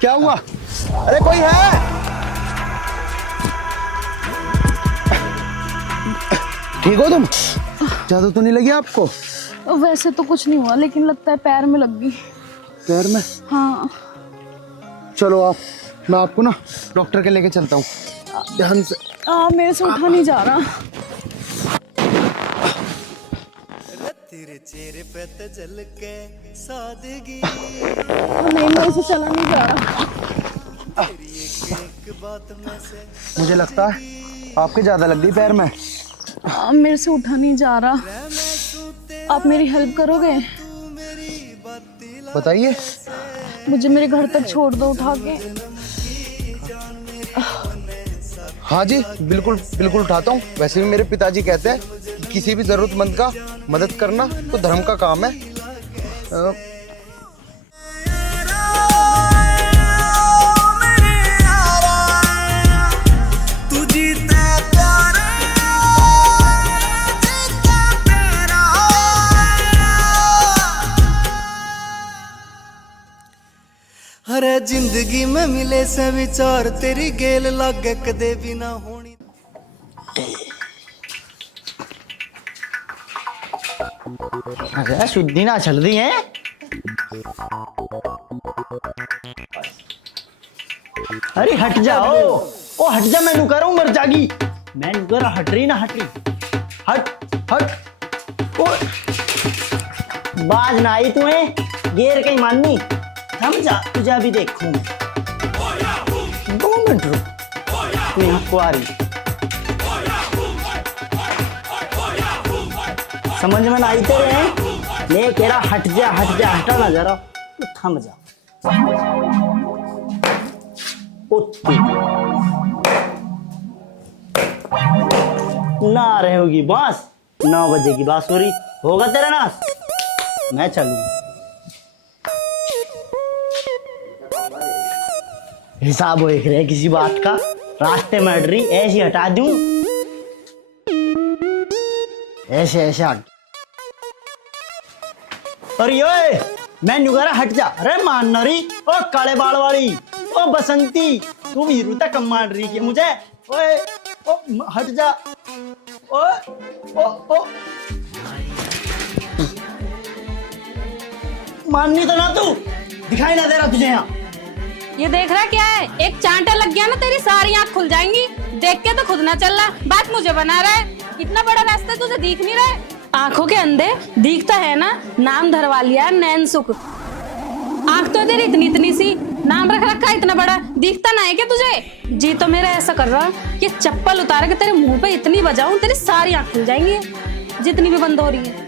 क्या हुआ? अरे कोई है? ठीक हो तुम? ज्यादा तो नहीं लगी आपको? वैसे तो कुछ नहीं हुआ, लेकिन लगता है पैर में लग गई। पैर में? हाँ। चलो आप, मैं आपको ना डॉक्टर के लेके चलता हूँ। ध्यान से। मेरे से उठा नहीं जा रहा। तेरे चेहरे पे तजल के सादगी, नहीं, मेरे से चला नहीं जा रहा। तेरी एक बात में से मुझे लगता है आपके ज्यादा लग गई पैर में। मेरे से उठा नहीं जा रहा। आप मेरी हेल्प करोगे? बताइए। मुझे मेरे घर तक छोड़ दो उठा के। हाँ जी, बिल्कुल बिल्कुल उठाता हूँ। वैसे भी मेरे पिताजी कहते हैं कि किसी भी जरूरतमंद का मदद करना तो धर्म का काम है। हरे जिंदगी में मिले से विचार तेरी गेल लागे कदे भी ना होनी। अरे शुद्धि ना चल रही है। अरे हट जाओ। ओ हट जा, मैं कह रहा हूँ मर जागी। मैं कह रहा हट रही ना हट रही। हट हट। ओ बाज ना आई तुम्हें गेर कहीं माननी। समझा, तुझे अभी देखूं। 2 मिनट रुक। तू यहाँ को आ रही समझ में ना आई तेरे हैं? ले कह रहा हट जा हट जा, हटा ना जरा। तू थम जा। ना रहेगी बांस। 9 बजे की बात हो रही होगा तेरा नाश। मैं चलूं। हिसाब हो एक रहे किसी बात का। रास्ते में अड़ रही ऐसी हटा दूं। ऐसे ऐसे हट। अरे ओए मैं नुगारा हट जा। अरे मान रही ओ काले बाल वाली ओ बसंती, तू भी रुता कम मान रही कि मुझे। ओए ओ हट जा। ओ ओ ओ माननी तो ना तू, दिखाई ना दे रहा तुझे यहाँ। ये देख रहा क्या है? एक चांटा लग गया ना तेरी सारी आँख खुल जाएंगी। देख के तो खुद ना चल रहा, बात मुझे बना रहा है। इतना बड़ा रास्ता तुझे दिख नहीं रहा है? आंखों के अंधे दिखता है ना। नाम धरवा लिया नैन सुख। आंख तो तेरी इतनी इतनी सी, नाम रख रखा इतना बड़ा, दिखता ना है क्या तुझे? जी तो मेरा ऐसा कर रहा कि चप्पल उतार के तेरे मुंह पे इतनी बजाऊं तेरी सारी आँख खुल जाएंगी, जितनी भी बंद हो रही है।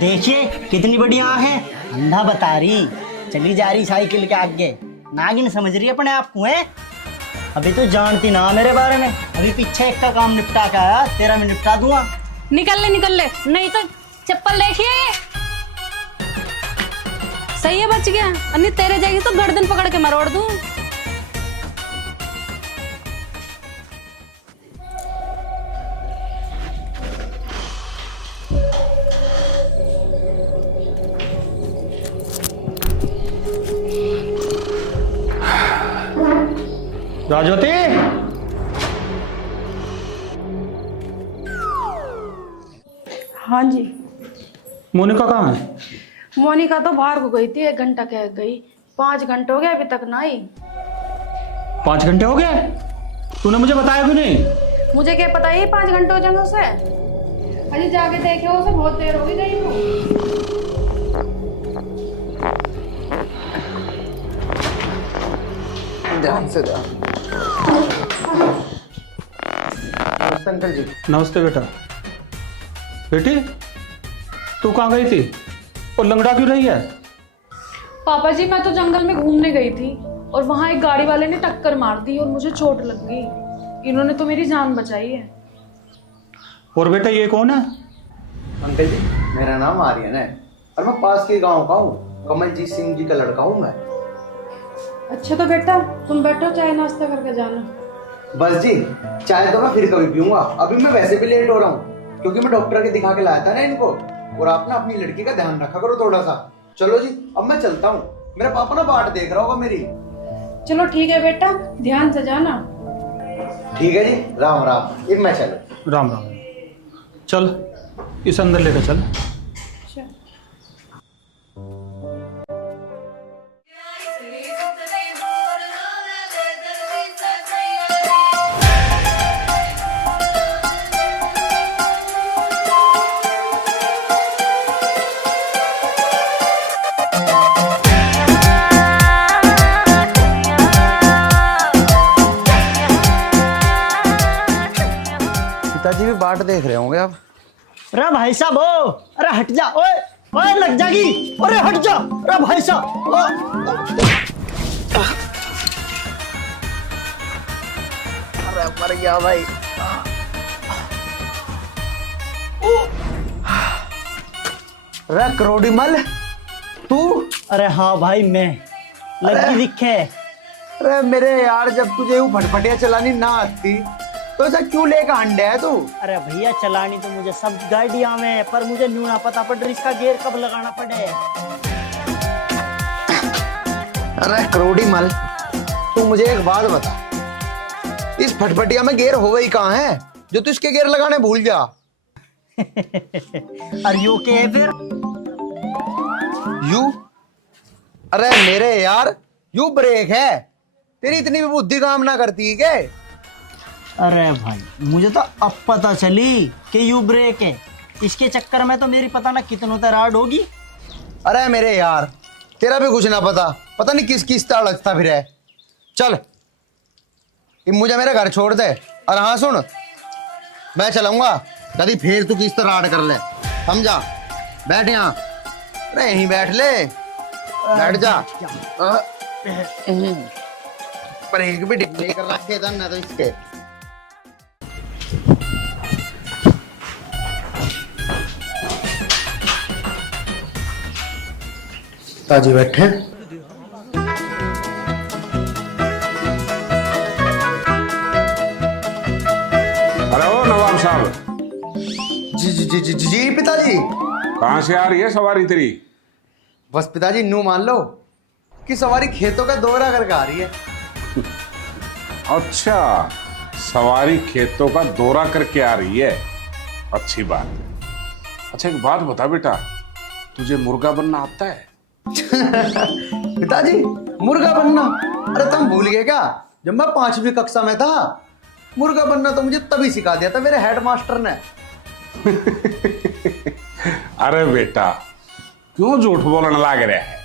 देखिए कितनी बड़ी आँख है। अंधा बता रही, चली जा रही साइकिल के आगे। नागिन समझ रही अपने आप को है। अभी तो जानती ना मेरे बारे में। अभी पीछे एक का काम निपटा के आया, तेरा मैं निपटा दूंगा। निकल ले नहीं तो चप्पल देखिए। सही है, बच गया। अन्य तेरे जाएगी तो गर्दन पकड़ के मरोड़ दूं। राजवती, हाँ जी। मोनिका कहाँ है? मोनिका तो बाहर को गई थी, 1 घंटा कह गई। 5 घंटे हो गए अभी तक ना आई। 5 घंटे हो गए? तूने मुझे बताया क्यों नहीं? मुझे क्या पता ही 5 घंटे हो जाएंगे उसे। अरे जाके देखे उसे, बहुत देर हो गई वो। ध्यान से ध्यान। नमस्ते अंकल जी। नमस्ते बेटा। बेटी तू कहाँ गई थी और लंगड़ा क्यों रही है? पापा जी मैं तो जंगल में घूमने गई थी और वहां एक गाड़ी वाले ने टक्कर मार दी और मुझे चोट लग गई। इन्होंने तो मेरी जान बचाई है। और बेटा ये कौन है? अंकल जी मेरा नाम आर्यन है और मैं पास के गांव का हूँ। कमलजीत सिंह जी का लड़का हूँ मैं। अच्छा तो बेटा तुम बैठो, चाय नाश्ता करके जाना। बस जी, चाय तो मैं फिर कभी पीऊंगा। अभी मैं वैसे भी लेट हो रहा हूँ क्योंकि मैं डॉक्टर के दिखा के लाया था ना इनको। और आप ना अपनी लड़की का ध्यान रखा करो थोड़ा सा। चलो जी, अब मैं चलता हूँ। मेरा पापा ना बाट देख रहा होगा मेरी। चलो ठीक है बेटा, ध्यान से जाना। ठीक है जी, राम राम। अब मैं चलो। राम राम। चल इस अंदर लेकर चल। पिताजी भी बाट देख रहे होंगे अब। अरे भाई साहब, ओ अरे हट जा, ओए ओए लग जाएगी, अरे हट जा, अरे भाई साहब अरे मर गया भाई। अरे करोड़ी मल, तू? अरे हाँ भाई, मैं लगी दिखे। अरे मेरे यार, जब तुझे यूं फटफटिया चलानी ना आती तो ऐसा क्यों लेकर हंडे है तू? अरे भैया, चलानी तो मुझे सब गाड़ियां में, पर मुझे न्यू ना पता पड़ इसका गियर कब लगाना पड़े। अरे करोड़ी मल, तू मुझे एक बात बता, इस फटफटिया में गियर होवे ही कहाँ है जो तू इसके गियर लगाने भूल जा? और यू के फिर यू? अरे मेरे यार, यू ब्रेक है। तेरी इतनी भी बुद्धि काम ना करती है क्या? अरे भाई, मुझे तो अब पता चली कि यू ब्रेक है। इसके चक्कर में तो मेरी पता ना कितनों तराड़ होगी। अरे मेरे यार, तेरा भी कुछ ना पता नहीं किस किस तरह लगता फिर है। चल, मुझे मेरे घर छोड़ दे। और हाँ सुन, मैं चलाऊंगा, कभी फिर तू किस तरह कर ले, समझा? बैठ यहाँ। अरे यहीं बैठ ले, बैठ जा। पर एक भी डिग्री कर रखे था ना तो इसके। ताजी बैठे। अरे ओ नवाब साहब, जी जी जी जी जी पिताजी। कहाँ से आ रही है सवारी तेरी? बस पिताजी, न्यू मान लो कि सवारी खेतों का दौरा करके आ रही है। अच्छा, सवारी खेतों का दौरा करके आ रही है, अच्छी बात है। अच्छा एक बात बता बेटा, तुझे मुर्गा बनना आता है? पिताजी, मुर्गा बनना? अरे तुम भूल गए क्या? जब मैं 5वीं कक्षा में था, मुर्गा बनना तो मुझे तभी सिखा दिया था मेरे हेडमास्टर ने। अरे बेटा, क्यों झूठ बोलने लाग रहा है?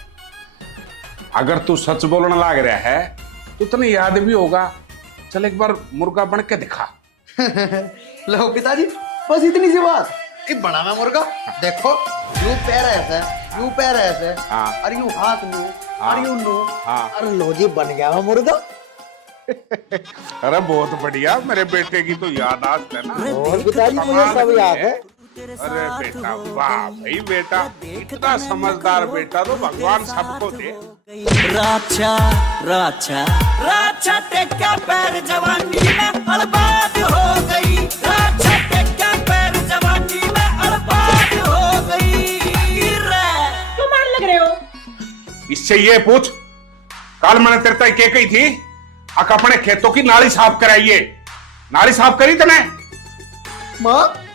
अगर तू सच बोलने लाग रहा है तो तुम्हें याद भी होगा। चल एक बार मुर्गा बन के दिखा। लो पिताजी, बस इतनी सी बात। ये बना मैं मुर्गा, देखो, यूं पैर ऐसे, यूं पैर ऐसे, हाँ। और यूं हाथ नू, हाँ। और यूं नू, हाँ। और लो जी, बन गया मैं मुर्गा। अरे बहुत बढ़िया, मेरे बेटे की तो याद आज है ना। और पिताजी, मुझे सब याद है। अरे बेटा, वाह भाई बेटा, इतना समझदार बेटा तो भगवान सबको दे। राछा राछा राछा टेका पैर जवानी में बर्बाद हो गई। राछा टेका पैर जवानी में बर्बाद हो गई। क्यों मार लग रहे हो? इससे ये पूछ, कल मैंने तेरे तक क्या कही थी? अक अपने खेतों की नाली साफ कराइए। नाली साफ करी तने?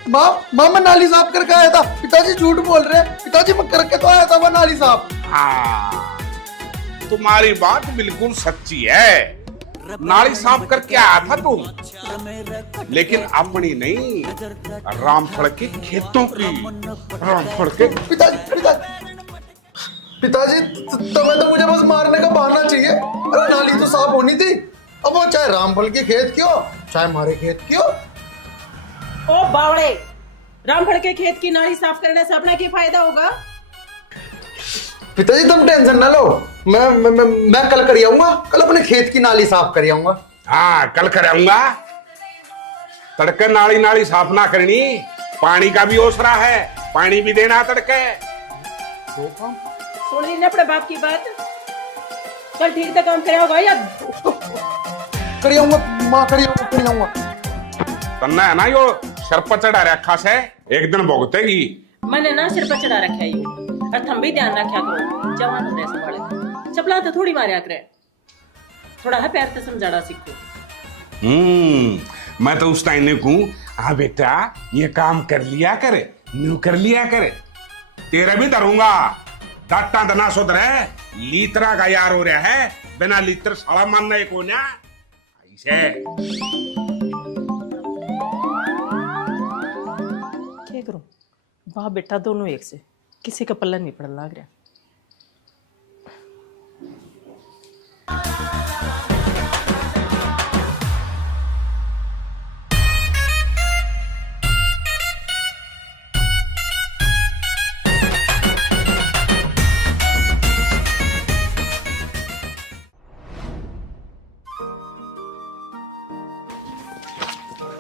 माँ, मैं नाली साफ करके आया था। पिताजी झूठ बोल रहे हैं। पिताजी, मैं करके तो आया था वो नाली साफ। हाँ, तुम्हारी बात बिल्कुल सच्ची है, नाली साफ करके आया था तुम, लेकिन अपनी नहीं, रामफल के खेतों की। रामफल के। पिताजी, तुम्हें तो मुझे बस मारने का बहाना चाहिए। अरे नाली तो साफ होनी थी। अब वो चाहे रामफल के खेत क्यों, चाहे हमारे खेत क्यों। ओ बावड़े, रामफल के खेत की नाली साफ करने से अपना क्या फायदा होगा? पिताजी तुम टेंशन ना लो, मैं कल कर आऊंगा। कल अपने खेत की नाली साफ कर आऊंगा। हाँ, कल कराऊंगा। तड़के नाली नाली साफ ना करनी, पानी का भी ओसरा है, पानी भी देना तड़के। सुन ली ना अपने बाप की बात। कल ठीक से काम करे होगा या कर आऊंगा माँ, कर आऊंगा। तन्ना है ना यो सर पर चढ़ा रखा से, एक दिन भुगतेगी। मैंने ना सिर पर चढ़ा रखा है ये। और थम भी ध्यान रखा करो, जवान हो रहे संभाले, चपला तो थोड़ी मारे करे, थोड़ा है प्यार से समझाना सीखो। मैं तो उस टाइम ने कहूं, हाँ बेटा ये काम कर लिया करे, न्यू कर लिया करे, तेरा भी धरूंगा, डाटा दना सुधर है, लीतरा का यार हो रहा है, बिना लीतर साला मानना एक हो ना ऐसे। क्या करूं, बाप बेटा दोनों एक से, किसी का पल्ला नहीं पड़ लग रहा।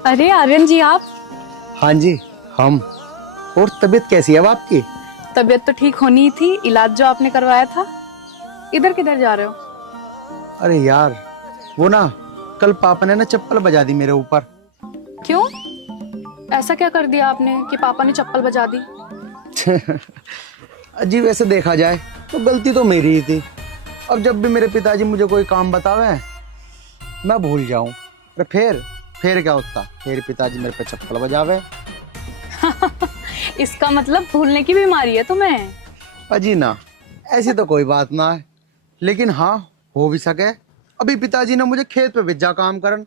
अरे आर्यन जी आप। हाँ जी हम। और तबीयत कैसी है अब आपकी? तबीयत तो ठीक होनी ही थी, इलाज जो आपने करवाया था। इधर किधर जा रहे हो? अरे यार वो ना कल पापा ने ना चप्पल बजा दी मेरे ऊपर। क्यों? ऐसा क्या कर दिया आपने कि पापा ने चप्पल बजा दी? जी वैसे देखा जाए तो गलती तो मेरी ही थी। अब जब भी मेरे पिताजी मुझे कोई काम बतावे मैं भूल जाऊं, और फिर क्या होता, फिर पिताजी मेरे पे चप्पल बजावे। इसका मतलब भूलने की बीमारी है तुम्हें? अजी ना ऐसी तो कोई बात ना है, लेकिन हाँ हो भी सके। अभी पिताजी ने मुझे खेत पे भेजा काम करन,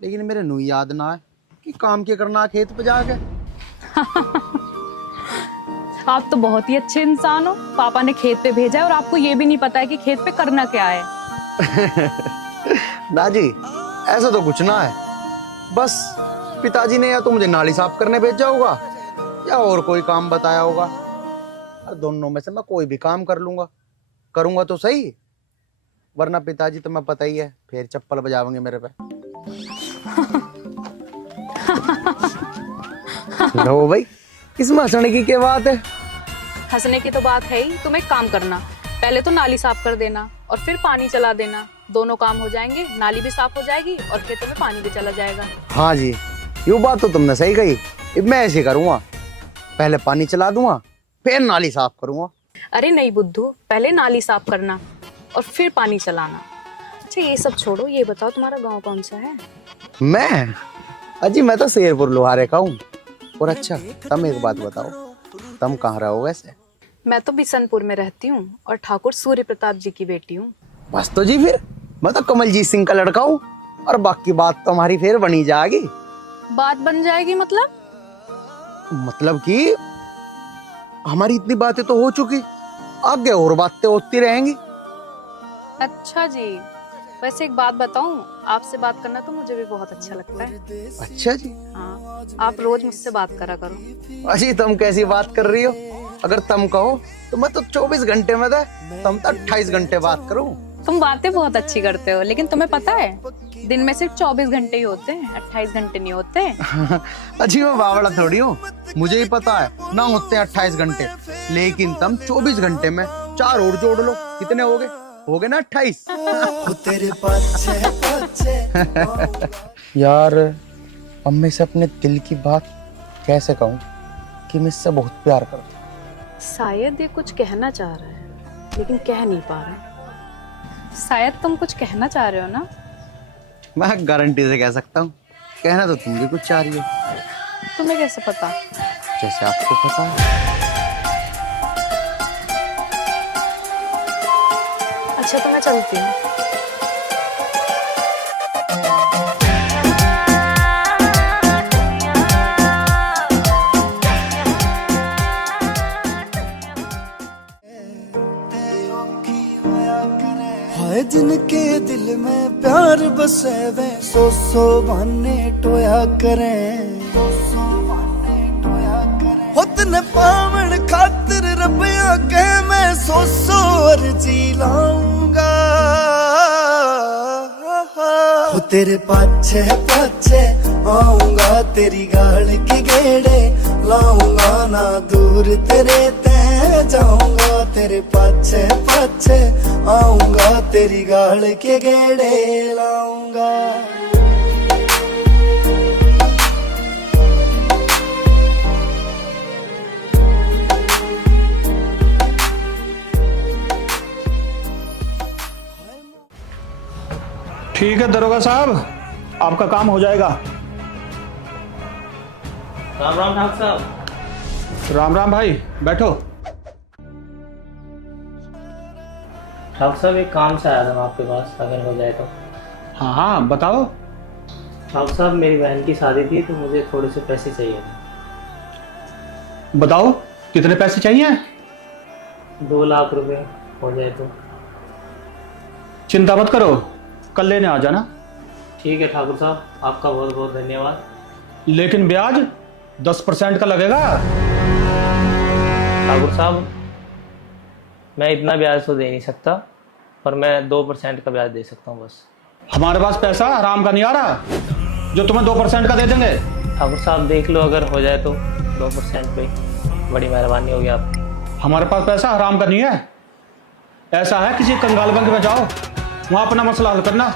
लेकिन मेरे नू याद ना है कि काम क्या करना खेत पे जाके। आप तो बहुत ही अच्छे इंसान हो, पापा ने खेत पे भेजा है और आपको ये भी नहीं पता है कि खेत पे करना क्या है। ना जी ऐसा तो कुछ ना है, बस पिताजी ने या तो मुझे नाली साफ करने भेजा होगा या और कोई काम बताया होगा, और दोनों में से मैं कोई भी काम कर लूंगा, करूंगा तो सही, वरना पिताजी तो मैं पता ही है फिर चप्पल बजावेंगे मेरे पे। लो भाई इसमें हंसने की क्या बात है? हंसने की तो बात है ही। तुम एक काम करना, पहले तो नाली साफ कर देना और फिर पानी चला देना, दोनों काम हो जाएंगे, नाली भी साफ हो जाएगी और खेतों में पानी भी चला जाएगा। हाँ जी ये बात तो तुमने सही कही, अब मैं ऐसे करूंगा, पहले पानी चला दूंगा फिर नाली साफ करूंगा। अरे नहीं बुद्धू, पहले नाली साफ करना और फिर पानी चलाना। अच्छा ये सब छोड़ो, ये बताओ तुम्हारा गांव कौन सा है? मैं अजी मैं तो शेरपुर लोहारे का हूँ। और अच्छा तुम एक बात बताओ, तुम कहाँ रहो वैसे? मैं तो बिशनपुर में रहती हूँ और ठाकुर सूर्य प्रताप जी की बेटी हूँ। बस तो जी फिर मैं तो कमलजीत सिंह का लड़का हूँ, और बाकी बात तो हमारी फिर बनी जाएगी। बात बन जाएगी मतलब? मतलब कि हमारी इतनी बातें तो हो चुकी, आगे और बातें होती रहेंगी। अच्छा जी, वैसे एक बात बताऊं, आपसे बात करना तो मुझे भी बहुत अच्छा लगता है। अच्छा जी। हाँ, आप रोज मुझसे बात करा करो। अजी तुम कैसी बात कर रही हो? अगर तुम कहो तो मैं तो 24 घंटे में था, तुम तो 28 घंटे बात करूं। तुम बातें बहुत अच्छी करते हो, लेकिन तुम्हें पता है दिन में सिर्फ 24 घंटे ही होते हैं, 28 घंटे नहीं होते। अजी मैं बावड़ा थोड़ी हूँ, मुझे ही पता है ना होते हैं 28 घंटे, लेकिन तुम 24 घंटे में 4 और जोड़ लो, कितने हो गए ना 28। तेरे पाछे यार अब मैं से अपने दिल की बात कैसे कहूँ कि मैं इससे बहुत प्यार करता हूँ। शायद ये कुछ कहना चाह रहा है लेकिन कह नहीं पा रहा। शायद तुम कुछ कहना चाह रहे हो ना? मैं गारंटी से कह सकता हूँ, कहना तो तुम भी कुछ चाह रही हो। तुम्हें कैसे पता? जैसे आपको पता है। अच्छा तो मैं चलती हूँ। हाय जिनके दिल में प्यार बसे वे सो बहाने टोया करें, होतन पावण खातिर रबिया के मैं सो अर्जी लाऊंगा। हो तेरे पाछे आऊंगा, तेरी गाल की गेड़े लाऊंगा, ना दूर तेरे ते जाऊंगा, तेरे पाछे आऊंगा, तेरी गाल के गेड़े लाऊंगा। ठीक है दरोगा साहब, आपका काम हो जाएगा। राम राम ठाकुर साहब। राम राम भाई, बैठो। ठाकुर साहब एक काम से आया था मैं आपके पास, अगर हो जाए तो। हाँ हाँ बताओ। ठाकुर साहब मेरी बहन की शादी थी तो मुझे थोड़े से पैसे चाहिए थे। बताओ कितने पैसे चाहिए? 2 लाख रुपए हो जाए तो। चिंता मत करो, कल लेने आ जाना। ठीक है ठाकुर साहब, आपका बहुत बहुत धन्यवाद। लेकिन ब्याज 10% का लगेगा। ठाकुर साहब मैं इतना ब्याज तो दे नहीं सकता, पर मैं 2% का ब्याज दे सकता हूँ बस। हमारे पास पैसा हराम का नहीं आ रहा जो तुम्हें 2% का दे देंगे। ठाकुर साहब देख लो, अगर हो जाए तो 2% पे, बड़ी मेहरबानी होगी आपकी। हमारे पास पैसा हराम का नहीं है। ऐसा है किसी कंगाल बैंक में जाओ, वहां अपना मसला हल करना।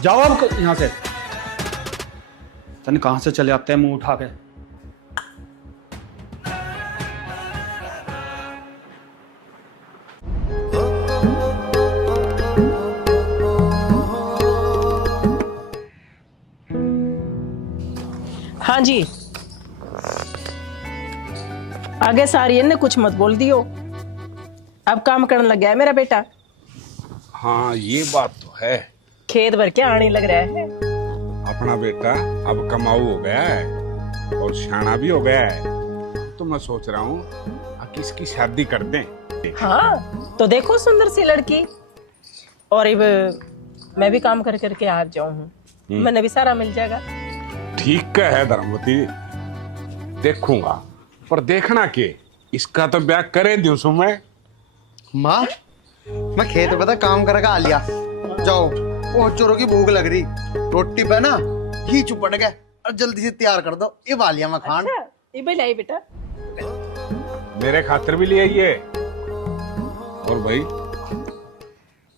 जाओ अब यहां से। तने कहां से चले आते हैं मुंह उठा के। हाँ जी, आगे सारी ने कुछ मत बोल दियो। अब काम करने लग गया है मेरा बेटा। हाँ ये बात तो है। खेत भर के आने लग रहा है। अपना बेटा अब कमाऊ हो गया है और सियाना भी हो गया है, तो मैं सोच रहा हूँ कि इसकी शादी कर दें। हाँ तो देखो सुंदर सी लड़की, और अब मैं भी काम कर करके आ जाऊँ हूँ, मैंने भी सारा मिल जाएगा। ठीक है धर्मवती, देखूंगा, पर देखना के इसका तो ब्याह करे दिवसों में। माँ मैं खेत पता काम करके आ लिया। जाओ, वो चोरों की भूख लग रही, रोटी पे ना घी चुपड़ गए और जल्दी से तैयार कर दो। ये वालिया मैं खान। अच्छा, ये भी लाई बेटा। मेरे खातिर भी ले आइए। और भाई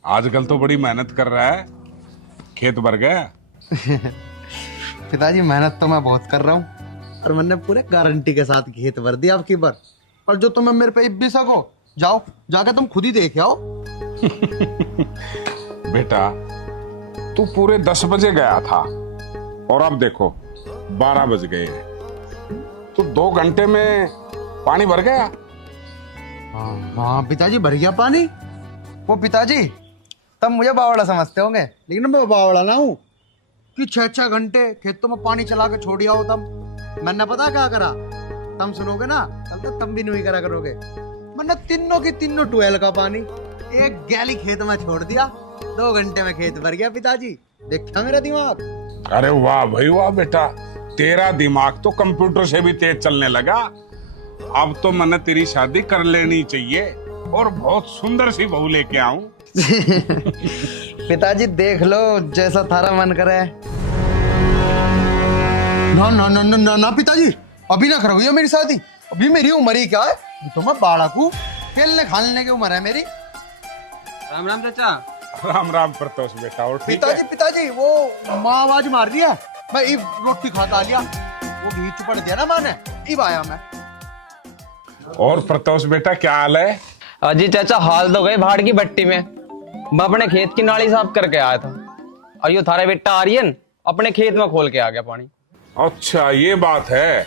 आजकल तो बड़ी मेहनत कर रहा है, खेत भर गया। पिताजी मेहनत तो मैं बहुत कर रहा हूँ और मैंने पूरे गारंटी के साथ खेत भर दिया आपकी बार। और जो तुम्हें मेरे पे भी सको, जाओ जाके तुम खुद ही देख आओ। बेटा तू पूरे 10 बजे गया था और अब देखो 12 बज गए हैं, तो 2 घंटे में पानी भर गया। हाँ पिताजी भर गया पानी। वो पिताजी तब मुझे बावड़ा समझते होंगे, लेकिन मैं बावड़ा ना हूँ कि 6-6 घंटे खेतों में पानी चला के छोड़ दिया हो। तब मैंने पता क्या करा, तुम सुनोगे ना कल तक तुम भी नहीं करा करोगे। मैंने तीनों की तीनों ट्वेल का पानी एक गैली खेत में छोड़ दिया, 2 घंटे में खेत भर गया। पिताजी देखा मेरा दिमाग। अरे वाह भाई वाह बेटा, तेरा दिमाग तो कंप्यूटर से भी तेज चलने लगा। अब तो मैंने तेरी शादी कर लेनी चाहिए और बहुत सुंदर सी बहू लेके आऊं। पिताजी देख लो जैसा थारा मन करे। ना ना ना ना ना, ना पिताजी अभी ना करोगे मेरी शादी। अभी मेरी उम्र ही क्या है, तो मैं बालक हूँ, खेलने खालने की उम्र है मेरी। राम राम चाचा। राम राम प्रतोष बेटा। और ठीक पिताजी है? पिताजी वो माँ आवाज मार रही है, मैं इब रोटी खाता लिया, वो घी चुपड़ दिया ना माँ ने, इब आया मैं। और प्रतोष बेटा क्या हाल है? अजी चाचा हाल तो गए भाड़ की भट्टी में। मैं अपने खेत की नाली साफ करके आया था और यो थारा बेटा आर्यन अपने खेत में खोल के आ गया पानी। अच्छा ये बात है।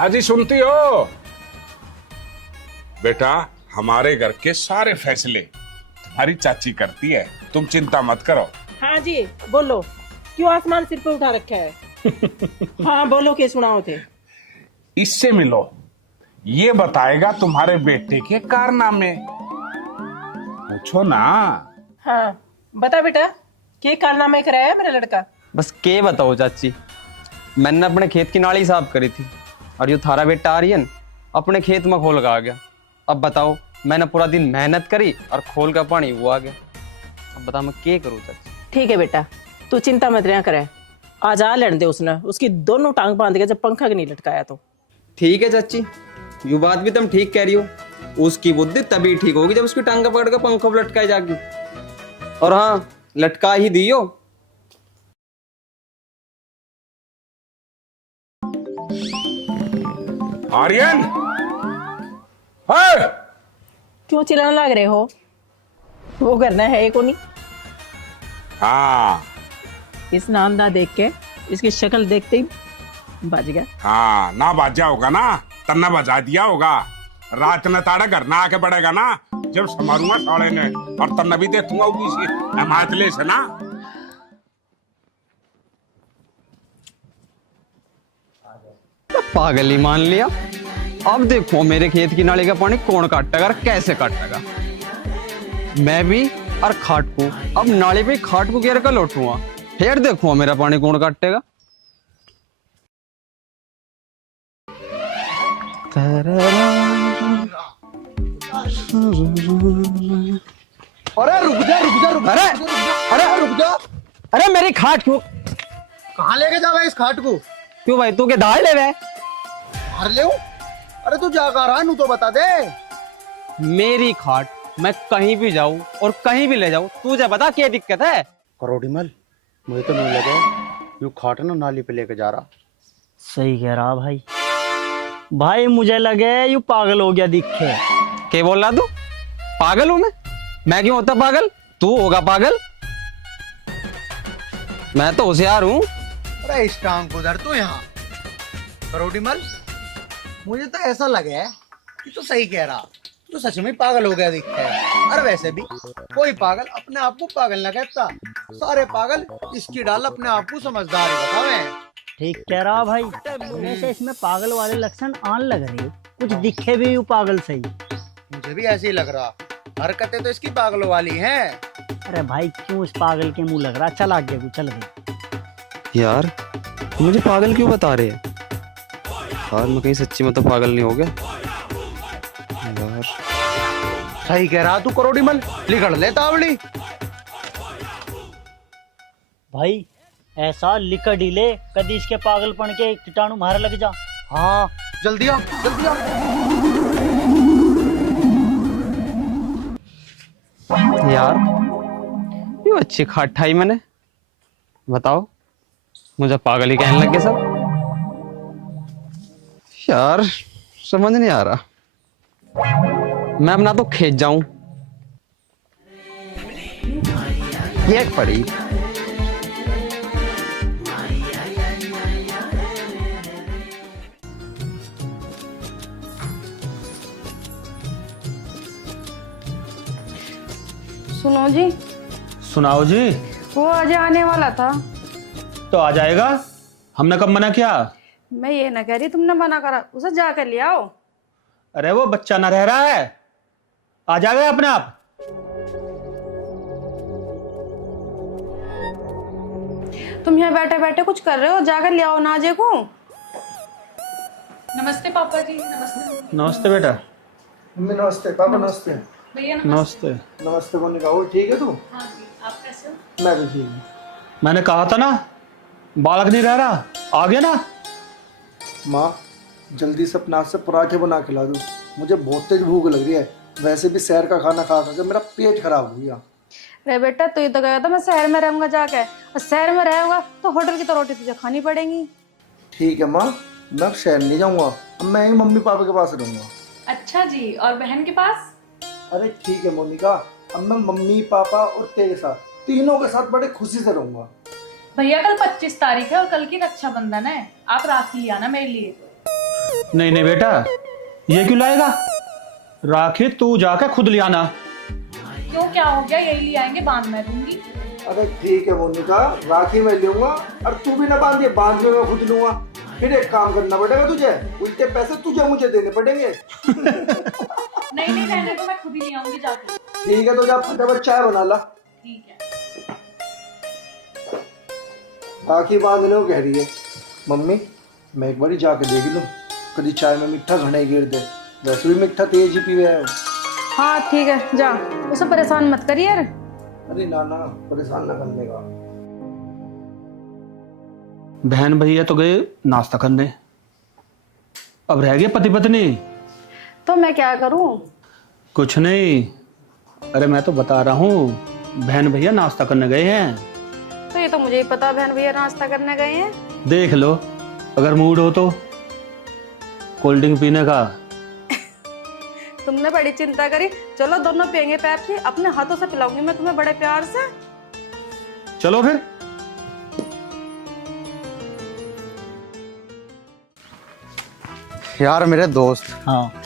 अजी सुनती हो बेटा, हमारे घर के सारे फैसले तुम्हारी चाची करती है, तुम चिंता मत करो। हाँ जी बोलो, क्यों आसमान सिर पे उठा रखा है? हाँ बोलो, क्या सुनाओ थे? इससे मिलो, ये बताएगा तुम्हारे बेटे के कारनामे। पूछो ना। हाँ बता बेटा, क्या कारनामे कराया है मेरा लड़का? बस के बताओ चाची, मैंने अपने खेत की नाली साफ करी थी और यो थारा बेटा आर्यन अपने खेत में खोल के आ गया। अब बताओ, मैंने पूरा दिन मेहनत करी और खोल का पानी वो आ गया। अब बता मैं क्या करूँ चाची? ठीक है बेटा, तू चिंता मत रहा करे, आज आ लेने दे उसने, उसकी दोनों टांग बांध के, जब पंखा के नहीं लटकाया तो। ठीक है चाची, ये बात भी तुम ठीक कह रही हो। उसकी बुद्धि तभी ठीक होगी जब उसकी टांग पकड़ कर पंखों पर लटकाई जाएगी। और हाँ, लटका ही दियो। आर्यन, है? क्यों चिल्लाने लग रहे हो? वो करना है को नहीं? हाँ इस नांदा देख के, इसकी शक्ल देखते ही बच गया। हाँ, ना बाजा होगा ना, तन्ना बजा दिया होगा। रात न ताड़ा घर ना आके पड़ेगा ना, जब समारूंगा साड़े ने, और तन्ना भी देखूंगा हिमाचले से ना। पागल ही मान लिया। अब देखो मेरे खेत की नाली का पानी कौन काटेगा और कैसे काटेगा। मैं भी और खाट को अब नाली पे खाट को गिर कर लौटूंगा, फिर देखो मेरा पानी कौन काटेगा। अरे रुक जा रुक जा रुक जा, अरे अरे रुक जा। अरे मेरी खाट क्यों कहाँ लेके जा भाई इस खाट को? क्यों भाई तू के दाल ले रहे? मार ले। अरे तू जा कहाँ रहा, नू तो बता दे। मेरी खाट मैं कहीं भी जाऊं और कहीं भी ले जाऊं, तुझे बता क्या दिक्कत है? करोड़ीमल, मुझे तो नहीं लगा यू खाट ना नाली पे लेके जा रहा। सही कह रहा भाई। भाई मुझे लगे यू पागल हो गया दिखे। क्या बोल रहा तू? पागल हूं मैं क्यों होता पागल? तू होगा पागल। मैं तो होशियार हूं। अरे इस टांग को धर तू यहाँ। करोड़ीमल, मुझे तो ऐसा लगा है कि तू सही कह रहा, तू सच में पागल हो गया दिखता है। और वैसे भी कोई पागल अपने आप को पागल ना कहता, सारे पागल इसकी डाल अपने आप को समझदार ही बतावे। ठीक कह रहा भाई। वैसे इसमें पागल वाले लक्षण आन लग रहे, कुछ दिखे भी यू पागल सही। मुझे भी ऐसे ही लग रहा, हरकतें तो इसकी पागलों वाली हैं। अरे भाई क्यों इस पागल के मुंह लग रहा? चल आगे को चल भाई। यार मुझे पागल क्यों बता रहे हैं? यार मैं कहीं सच्ची में तो पागल नहीं हो गया यार। सही कह रहा तू करोड़ीमल, लिखड़ ले तावड़ी। भाई ऐसा लिकड़ ही ले, कदी इसके पागलपन के कीटाणु मार लग जा। हाँ जल्दी आ जल्दी आ। यार ये अच्छी खाट खाई मैंने, बताओ मुझे पागल ही कहने लगे सब। यार समझ नहीं आ रहा, मैं अपना तो खेत जाऊं। ये पड़ी सुनो जी, सुनाओ जी। वो आज आने वाला था। तो आ जाएगा, हमने कब मना किया? मैं ये ना कह रही तुमने मना करा, उसे जाकर ले आओ। अरे वो बच्चा ना रह रहा है, आ जाएगा अपने आप। तुम यहाँ बैठे बैठे कुछ कर रहे हो, जाकर ले आओ नाजे को। नमस्ते पापा जी। नमस्ते नमस्ते बेटा। मम्मी नमस्ते, पापा नमस्ते। भैया नमस्ते। नमस्ते मोनिका, वो ठीक है तू? हाँ जी, आप कैसे हो? मैं भी ठीक हूँ। मैंने कहा था ना बालक नहीं रह रहा, आ गया ना। माँ जल्दी से अपना से पराठे बना के ला दो, मुझे बहुत तेज भूख लग रही है। वैसे भी शहर का खाना खा खा के मेरा पेट खराब हो गया। रे बेटा तू तो गया था मैं शहर में रहूंगा जाके, और शहर में रहेगा तो होटल की तो रोटी तुझे खानी पड़ेगी। ठीक है माँ, मैं अब शहर नहीं जाऊंगा, अब मैं ही मम्मी पापा के पास रहूंगा। अच्छा जी, और बहन के पास? अरे ठीक है मोनिका, अब मैं मम्मी पापा और तेरे साथ, तीनों के साथ बड़े खुशी से रहूंगा। भैया कल 25 तारीख है और कल की रक्षाबंधन है, आप राखी आना मेरे लिए। नहीं नहीं बेटा, ये क्यों लाएगा? राखी तू जाकर खुद ले आना। क्यों, क्या हो गया? यही ले आएंगे, बांध मैं दूंगी। अरे ठीक है मोनिका, राखी मैं लूंगा और तू भी ना बांधिए, बांध के मैं खुद लूंगा। फिर एक काम करना पड़ेगा तुझे, उल्टे पैसे तुझे मुझे देने पड़ेंगे। नहीं नहीं, रहने को मैं खुद ही ले आऊंगी जाके। ठीक है तो जा फटाफट चाय बना ला। ठीक है। राखी बांधने को कह रही है मम्मी, मैं एक बार जाके देख लूं, कभी चाय में मिठा घने गिर दे, वैसे भी मिठा तेज ही पीवे है। हाँ ठीक है, जा, उसे परेशान मत करिए यार। अरे नाना परेशान ना करने का। बहन भैया तो गए नाश्ता करने, अब रह गए पति पत्नी। तो मैं क्या करूं? कुछ नहीं, अरे मैं तो बता रहा हूँ, बहन भैया नाश्ता करने गए हैं। तो ये तो मुझे ही पता, बहन भैया नाश्ता करने गए हैं। देख लो, अगर मूड हो तो कोल्ड ड्रिंक पीने का। तुमने बड़ी चिंता करी, चलो दोनों पियेंगे पेप्सी, अपने हाथों से पिलाऊंगी मैं तुम्हें बड़े प्यार से। चलो फिर। यार मेरे दोस्त, हाँ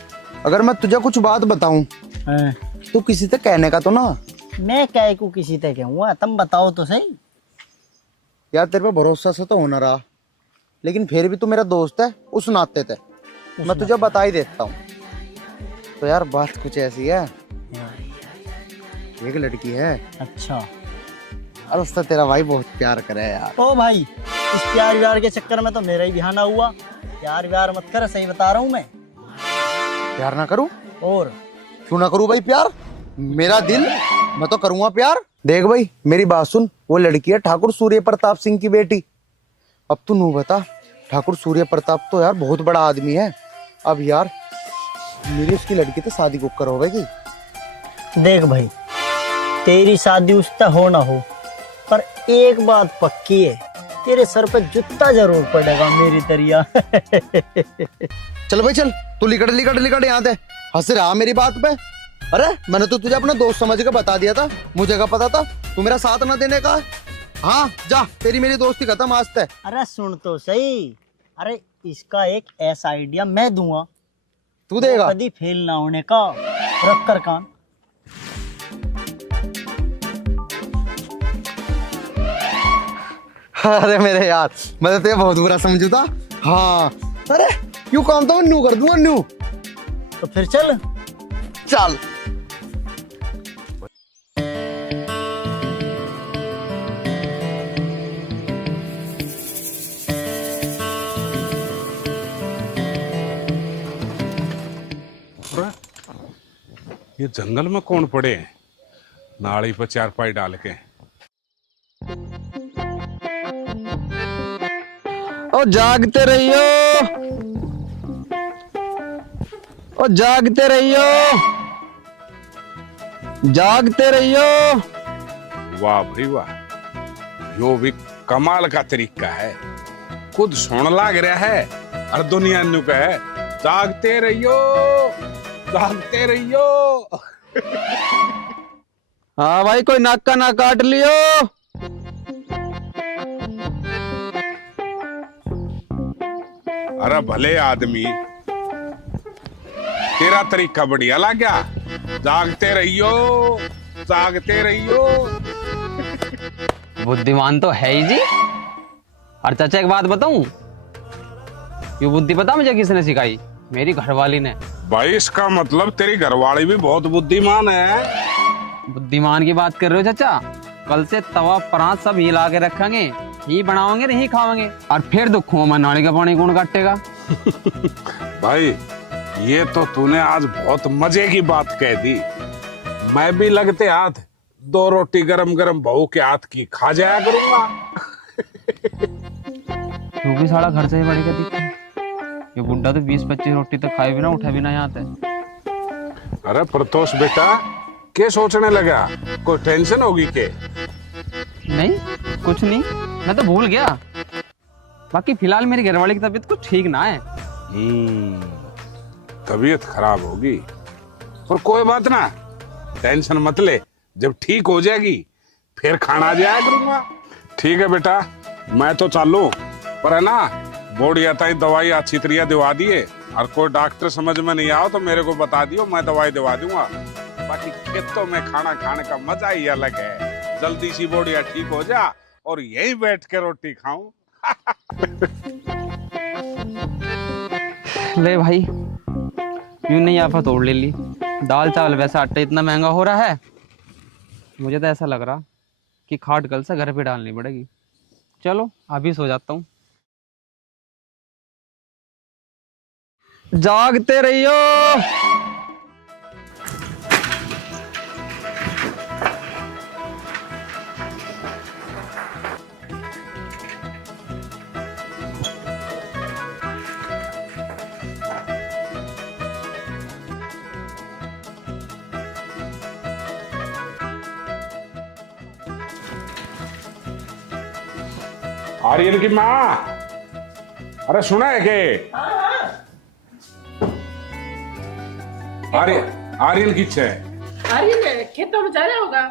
अगर मैं तुझे कुछ बात बताऊं हाँ। तो किसी से कहने का तो ना। मैं क्या को किसी तक कहूँगा, तुम बताओ तो सही। यार तेरे पे भरोसा से तो होना रहा, लेकिन फिर भी तू मेरा दोस्त है उस नाते थे मैं तुझे बता ही देता हूँ। तो यार बात कुछ ऐसी है, एक लड़की है। अच्छा। और उससे तेरा भाई बहुत प्यार करे यार। ओ भाई, इस प्यार व्यार के चक्कर में तो मेरा ही ध्यान हुआ। प्यार व्यार मत कर, सही बता रहा हूँ मैं। प्यार ना करूं? और क्यों ना करूं भाई प्यार? मेरा दिल, मैं तो करूंगा प्यार। देख भाई मेरी बात सुन, वो लड़की है ठाकुर सूर्य प्रताप सिंह की बेटी। अब तू नू बता, ठाकुर सूर्य प्रताप तो यार बहुत बड़ा आदमी है। अब यार मेरी उसकी लड़की तो शादी को कर होगी। देख भाई, तेरी शादी उससे हो ना हो, पर एक बात पक्की है, तेरे सर पे जूता जरूर पड़ेगा मेरी तरिया। चल भाई चल, तू लिकड़ लिकड़ लिकड़ यहाँ से हंस रहा मेरी बात पे। अरे मैंने तो तुझे अपना दोस्त समझ के बता दिया था, मुझे क्या पता था तू मेरा साथ ना देने का। हाँ जा, तेरी मेरी दोस्ती खत्म आज तक। अरे सुन तो सही, अरे इसका एक ऐसा आइडिया मैं दूंगा, तू देगा? कभी फेल ना होने का। रख कर कान। अरे मेरे यार, मैं तो तेरे बहुत बुरा समझू था। हाँ अरे क्यों काम तो मैं न्यू कर दूंगा, न्यू। तो फिर चल चल। ये जंगल में कौन पड़े हैं नाली पर चारपाई डाल के। ओ जागते रहियो, ओ जागते रहियो, जागते रहियो। वाह भाई वाह, यो भी कमाल का तरीका है। खुद सुन लाग रहा है और दुनिया नु का है जागते रहियो, जागते रहियो। हाँ भाई, कोई नाक का ना काट लियो। अरे भले आदमी, तेरा तरीका बढ़िया लग गया। जागते रहियो, जागते रहियो। बुद्धिमान तो है ही जी। और चाचा एक बात बताऊं, ये बुद्धि पता मुझे किसने सिखाई? मेरी घरवाली ने। भाई इसका मतलब तेरी घरवाली भी बहुत बुद्धिमान है। बुद्धिमान की बात कर रहे हो चाचा? कल से तवा परात सब हिला के रखेंगे, ही बनाओगे नहीं खाओगे, और फिर दुखों में नाली का पानी कौन काटेगा? भाई ये तो तूने आज बहुत मजे की बात कह दी। मैं भी लगते हाथ 2 रोटी गरम गरम बहू के हाथ की खा जाया करूंगा। तू भी साला घर से ही बढ़ेगा दिखता है। ये बुड्ढा तो 20-25 रोटी तक खाए बिना उठा भी ना यहाँ तक। अरे प्रतोष बेटा, क्या सोचने लगा? कोई टेंशन होगी के? नहीं कुछ नहीं, मैं तो भूल गया। बाकी फिलहाल मेरी घरवाली की तबीयत कुछ ठीक ना है। तबीयत खराब होगी, पर कोई बात ना, टेंशन मत ले। जब ठीक हो जाएगी फिर खाना जाया करूंगा। ठीक है बेटा, मैं तो चालू, पर है ना बोर्ड आता है दवाई अच्छी तरह दिवा दिए, और कोई डॉक्टर समझ में नहीं आओ तो मेरे को बता दियो, मैं दवाई दिवा दूंगा। बाकी खेतों में खाना खाने का मजा ही अलग है। जल्दी सी बोडिया ठीक हो जा और यहीं बैठ के रोटी खाऊं। ले भाई, यूं नहीं आफत तोड़ ले ली। दाल चावल वैसा आटा इतना महंगा हो रहा है, मुझे तो ऐसा लग रहा कि खाट कल से घर पे डालनी पड़ेगी। चलो अभी सो जाता हूँ। जागते रहियो। आर्यन की माँ, अरे सुना है के? आर्यन की छे। आर्यन खेतों में जा रहा होगा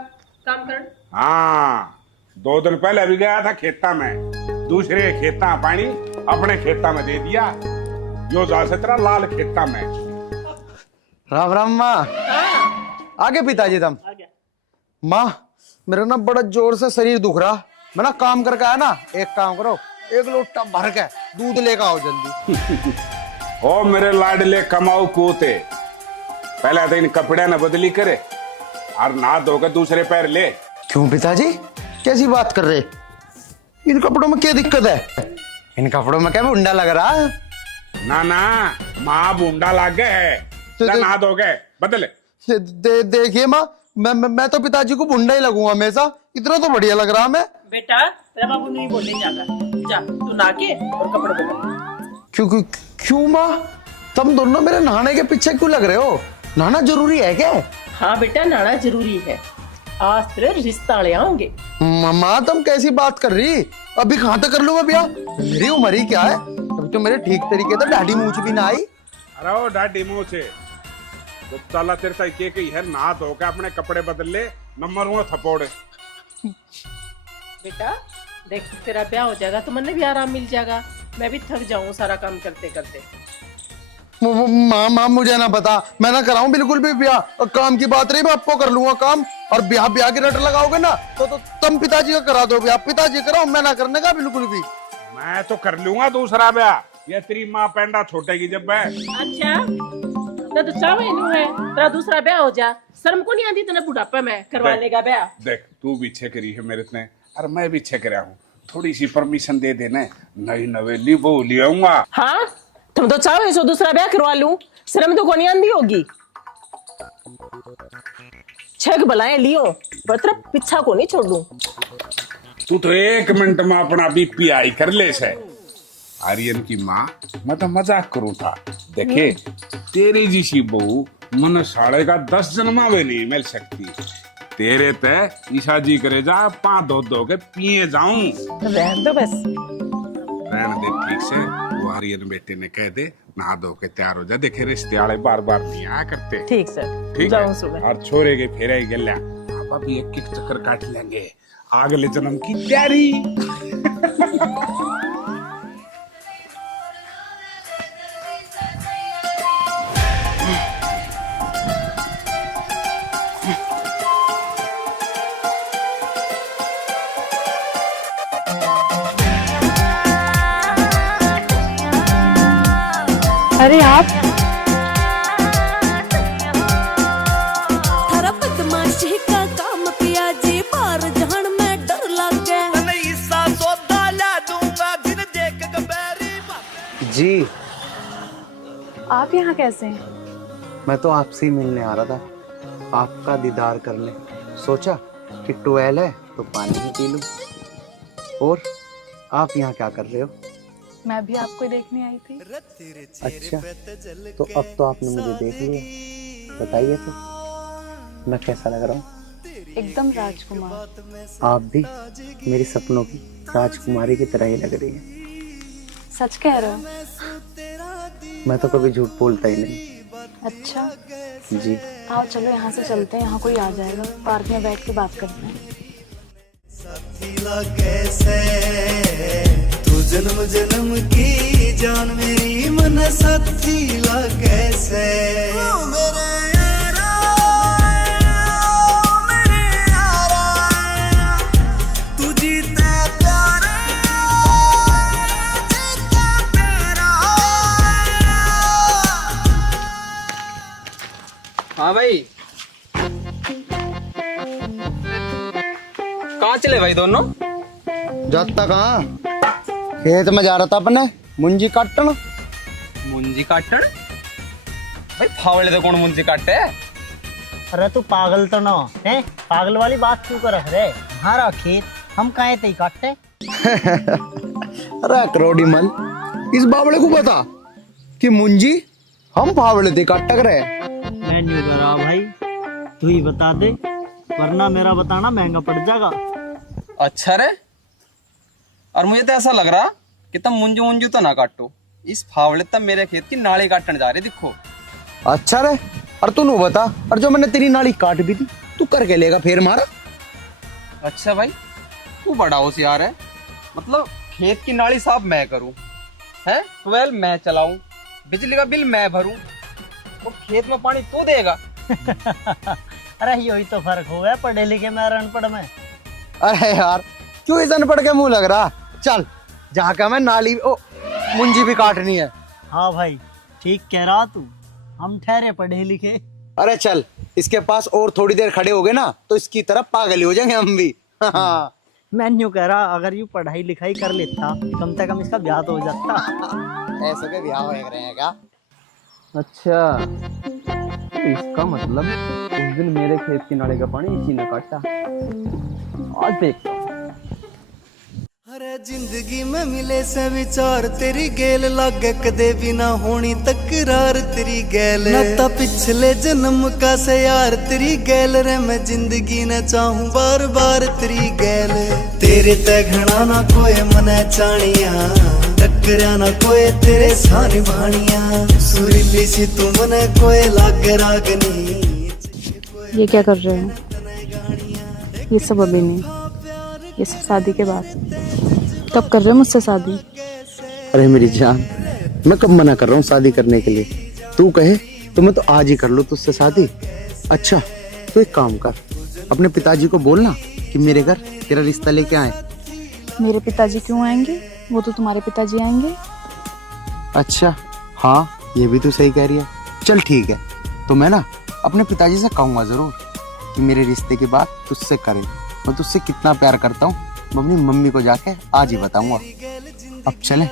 काम कर। हाँ, 2 दिन पहले भी गया था खेता में, दूसरे खेता पानी अपने खेता में दे दिया, यो जा से तेरा लाल खेता में। राम राम माँ। आगे पिताजी तुम। माँ मेरा ना बड़ा जोर से शरीर दुख रहा, मैं ना काम करके आया ना, एक काम करो, 1 लोटा भर के दूध लेकर आओ जल्दी। ओ मेरे लाडले कमाऊ कूते, पहले तो इन कपड़े न बदली करे और नहा धोकर दूसरे पैर ले। क्यों पिताजी कैसी बात कर रहे? इन कपड़ों में क्या दिक्कत है? इन कपड़ों में क्या बुंडा लग रहा है? ना ना माँ बूंदा लाग गए है, नहा धो गए बदले। देखिए माँ, मैं तो पिताजी को बुंडा ही लगूंगा हमेशा, इतना तो बढ़िया लग रहा मैं। बेटा तेरा बाबू नहीं बोलने जाएगा, जा तू नहा के और कपड़े बदल। क्यों क्यों माँ, तुम दोनों मेरे नहाने के पीछे क्यों लग रहे हो? नहाना जरूरी है क्या? हाँ बेटा नहाना जरूरी है, आज तेरे रिश्ता ले आओगे। माँ तुम कैसी बात कर रही? अभी कहाँ तक कर लूँ मैं ब्याह? मेरी उम्र ही क्या है, अभी तो मेरे ठीक तरीके से दाढ़ी मूछ भी ना आई। अरे ओ डाडी मुंह से तो चला तेरे तक के ही है, नहा धो के अपने कपड़े बदल ले, नंबर हुआ थपोड़े। बेटा देख तेरा ब्याह हो जाएगा तो मन भी आराम मिल जाएगा, मैं भी थक जाऊं सारा काम करते करते। माँ मुझे ना पता, मैं ना कराऊं बिल्कुल भी ब्याह, और काम की बात रही मैं आपको कर लूंगा काम, और ब्याह ब्याह की रट लगाओगे ना तो तुम पिताजी का करा दो ब्याह, पिताजी कराओ, मैं ना करने का बिल्कुल भी। मैं तो कर लूंगा दूसरा ब्याह, ये तेरी माँ पेंडा छोटेगी जब मैं। अच्छा तो चावे नहीं है तेरा दूसरा ब्याह हो जा, शर्म को नहीं आती तेरा बुढ़ापा में करवा लेगा ब्याह। देख तू भी छे करी है मेरे इतने, और मैं भी छे करया हूँ, थोड़ी सी परमिशन दे देना, नई नवेली बहू ले आऊंगा। हाँ तुम तो चाहो इसो दूसरा ब्याह करवा लूं, शर्म तो को नहीं आंदी होगी। 6 बलाएं लियो पर तेरा पीछा को नहीं छोड़ दूं। तू तो 1 मिनट में अपना बीपी हाई कर ले से। आर्यन की माँ मैं तो मजाक करूं था, देखे तेरी जैसी बहू मन साढ़े का 10 जन्मा में नहीं मिल सकती, तेरे ते ईशा जी करे जा 5 धो के पिए जाऊं। रहने दो बस, रहने दे ठीक से। वो आर्यन बेटे ने कह दे नहा धो के तैयार हो जा, देखे रिश्ते वाले बार बार नहीं आया करते। ठीक सर ठीक जाऊं है, सुबह। और छोरे के फेरे ही गल्या आप भी एक चक्कर काट लेंगे, अगले जन्म की तैयारी। अरे आप थारा बदमाशी का काम पिया जी, बाहर जहन में डर लगे। जी आप यहाँ कैसे हैं? मैं तो आपसे ही मिलने आ रहा था, आपका दीदार करने, सोचा कि ट्वेल है तो पानी ही पी लूं। और आप यहाँ क्या कर रहे हो? मैं भी आपको देखने आई थी। अच्छा तो अब तो आपने मुझे देख लिया, बताइए तो मैं कैसा लग रहा हूँ? एकदम राजकुमार। आप भी मेरी सपनों की राजकुमारी की तरह ही लग रही है। सच कह रहे हो? मैं तो कभी झूठ बोलता ही नहीं। अच्छा जी आओ चलो यहाँ से चलते हैं, यहाँ कोई आ जाएगा, पार्क में बैठ के बात करते हैं। तू जन्म जन्म की जान मेरी मन साथी लगे से। तू जीते प्यारा जीता तेरा। हाँ भाई कहाँ चले भाई दोनों? जाता कहाँ, खेत में जा रहा था अपने मुंजी काटन। मुंजी काटन? भाई फावड़े तो कौन मुंजी काटते है? अरे तू पागल तो ना है, पागल वाली बात क्यों कर रहे? हमारा खेत हम काहे ते ही काटते। अरे करोड़ी मल, इस बावड़े को बता कि मुंजी हम फावड़े थे काट रहे। मैं नहीं करा भाई, तू ही बता दे, वरना मेरा बताना महंगा पड़ जाएगा। अच्छा रे, और मुझे तो ऐसा लग रहा कि तुम मुंजू मुंजू तो ना काटो, इस फावड़े तब मेरे खेत की नाली काटने जा रहे, दिखो। अच्छा रे, और तू नु बता, और जो मैंने तेरी नाली काट भी दी तू करके लेगा फिर मारा? अच्छा भाई, तू बड़ा होशियार है। मतलब खेत की नाली साफ मैं करूं, है ट्यूबवेल मैं चलाऊं, बिजली का बिल मैं भरूं और खेत में पानी तू देगा। अरे यही तो फर्क हो गया पढ़े लिखे में और अनपढ़ में। अरे यार क्यों इस अनपढ़ के मुंह लग रहा। चल जहाँ का मैं नाली मुंजी भी काटनी है। हाँ भाई ठीक कह रहा तू, हम ठहरे पढ़े लिखे। अरे चल इसके पास और थोड़ी देर खड़े हो गए ना तो इसकी तरह पागल ही हो जाएंगे हम भी। मैं यूँ कह रहा अगर यूँ पढ़ाई लिखाई कर लेता कम से कम इसका ब्याह तो हो जाता। ऐसे के ब्याह हो रहे हैं क्या? अच्छा तो इसका मतलब उस दिन मेरे खेत की नाली का पानी इसी ने काटा। आज देखता हूं। अरे जिंदगी में मिले से विचार तेरी गेल लागे कदे भी ना होनी तकरार तेरी गैल नाता पिछले जन्म का से यार तेरी गैल रे मैं जिंदगी न चाहूं बार बार तेरी गैल तेरे ते घना ना कोई मने चाणिया टकरा ना कोई तेरे सारी भाणिया सुरीली सी तू मने कोई लाग रागनी। ये क्या कर रहे हो? ये सब अभी नहीं, ये सब शादी के बाद। कब कर रहे हो मुझसे शादी? अरे मेरी जान मैं कब मना कर रहा हूँ शादी करने के लिए। तू कहे तो मैं तो आज ही कर लूँ तुझसे शादी। अच्छा तो एक काम कर, अपने पिताजी को बोलना कि मेरे घर तेरा रिश्ता लेके आए। मेरे पिताजी क्यों आएंगे? वो तो तुम्हारे पिताजी आएंगे। अच्छा हाँ ये भी तो सही कह रही है। चल ठीक है तो मैं ना अपने पिताजी से कहूँगा जरूर कि मेरे रिश्ते की बात तुझसे करें। मैं तुझसे कितना प्यार करता हूँ मैं अपनी मम्मी को जाके आज ही बताऊंगा। अब चले।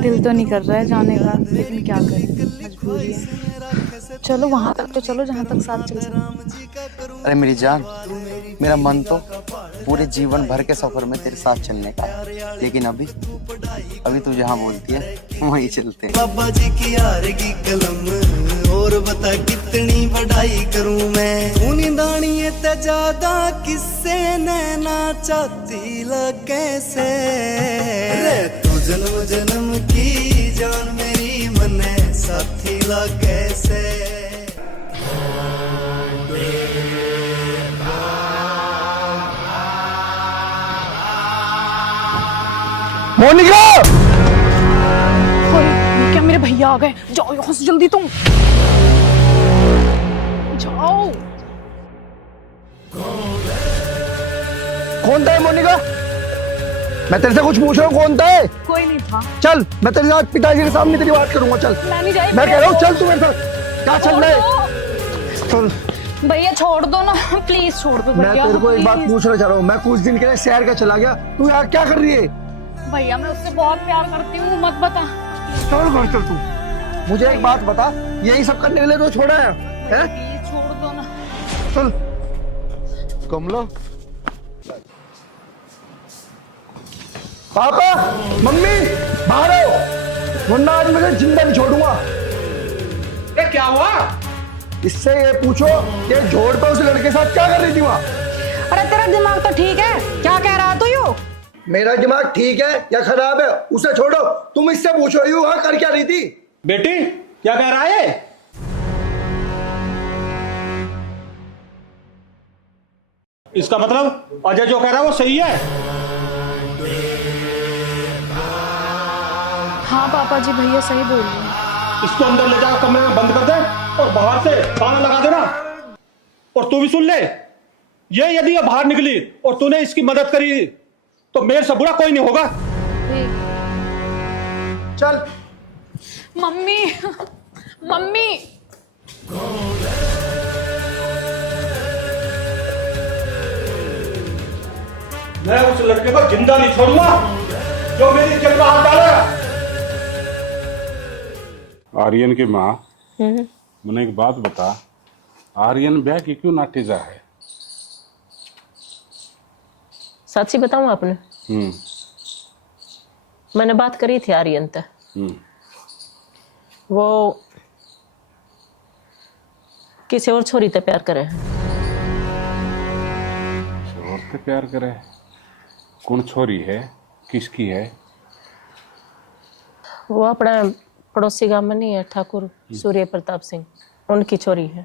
दिल तो नहीं कर रहा है जाने का, लेकिन क्या करें मजबूरी है। चलो वहां तक तो चलो जहां तक साथ चल सकते। अरे मेरी जान मेरा मन तो पूरे जीवन भर के सफर में तेरे साथ चलने का है, लेकिन अभी तू जहाँ बोलती है वहीं चलते हैं। बाबा जी की यार की कलम और बता कितनी बढ़ाई करूं मैं तू निदानी ते ज्यादा किससे नैना चाहती लगे से रे तू जन्म जन्म की जान मेरी मने साथी लगे से। मोनिका क्या मेरे भैया आ गए? जाओ यहाँ से जल्दी तुम जाओ। कौन था ये मोनिका? मैं तेरे से कुछ पूछ रहा हूँ कौन था? कोई नहीं था। चल मैं तेरे साथ पिताजी के सामने तेरी बात करूंगा। चल मैं नहीं जाएगी। मैं कह रहा हूँ चल तू मेरे साथ। क्या चल रहा है? चल भैया छोड़ दो ना प्लीज छोड़ दो मैं भैया। तेरे को एक बात पूछना चाह रहा हूँ। मैं कुछ दिन के लिए शहर का चला गया, तू यहाँ क्या कर रही है? भैया मैं उससे बहुत प्यार करती हूँ, मत बता। चल घर चल। तू मुझे एक बात बता, यही सब करने के लिए तो छोड़ा है? प्लीज छोड़ दो ना। चल कमला। पापा मम्मी बाहर आओ, वरना आज मैं जिंदा नहीं छोड़ूंगा। ये क्या हुआ? इससे ये पूछो कि जोड़ पे उस लड़के के साथ क्या कर रही थी वहां? अरे तेरा दिमाग तो ठीक है, क्या कह रहा तू यू? मेरा दिमाग ठीक है या खराब है उसे छोड़ो, तुम इससे पूछो यू वहां कर क्या रही थी? बेटी क्या कह रहा है? इसका मतलब अजय जो कह रहा है वो सही है? हाँ पापा जी भैया सही बोल रहे हैं। इसको अंदर ले जाकर कमरे में बंद कर दे और बाहर से ताला लगा देना। और तू भी सुन ले, ये यदि ये बाहर निकली और तूने इसकी मदद करी तो मेरे से बुरा कोई नहीं होगा। चल। मम्मी मम्मी मैं उस लड़के को जिंदा नहीं छोड़ूंगा जो मेरी इज्जत में हाथ डालेगा। आर्यन की माँ मुझे एक बात बता, आर्यन ब्याह की क्यों नाटेजा है? सच्ची बताऊं आपने, मैंने बात करी थी आर्यन से। वो किसी और छोरी से प्यार करे हैं। और से प्यार करे? कौन छोरी है, किसकी है? वो अपना पड़ोसी गांव में नहीं है, ठाकुर सूर्य प्रताप सिंह, उनकी छोरी है।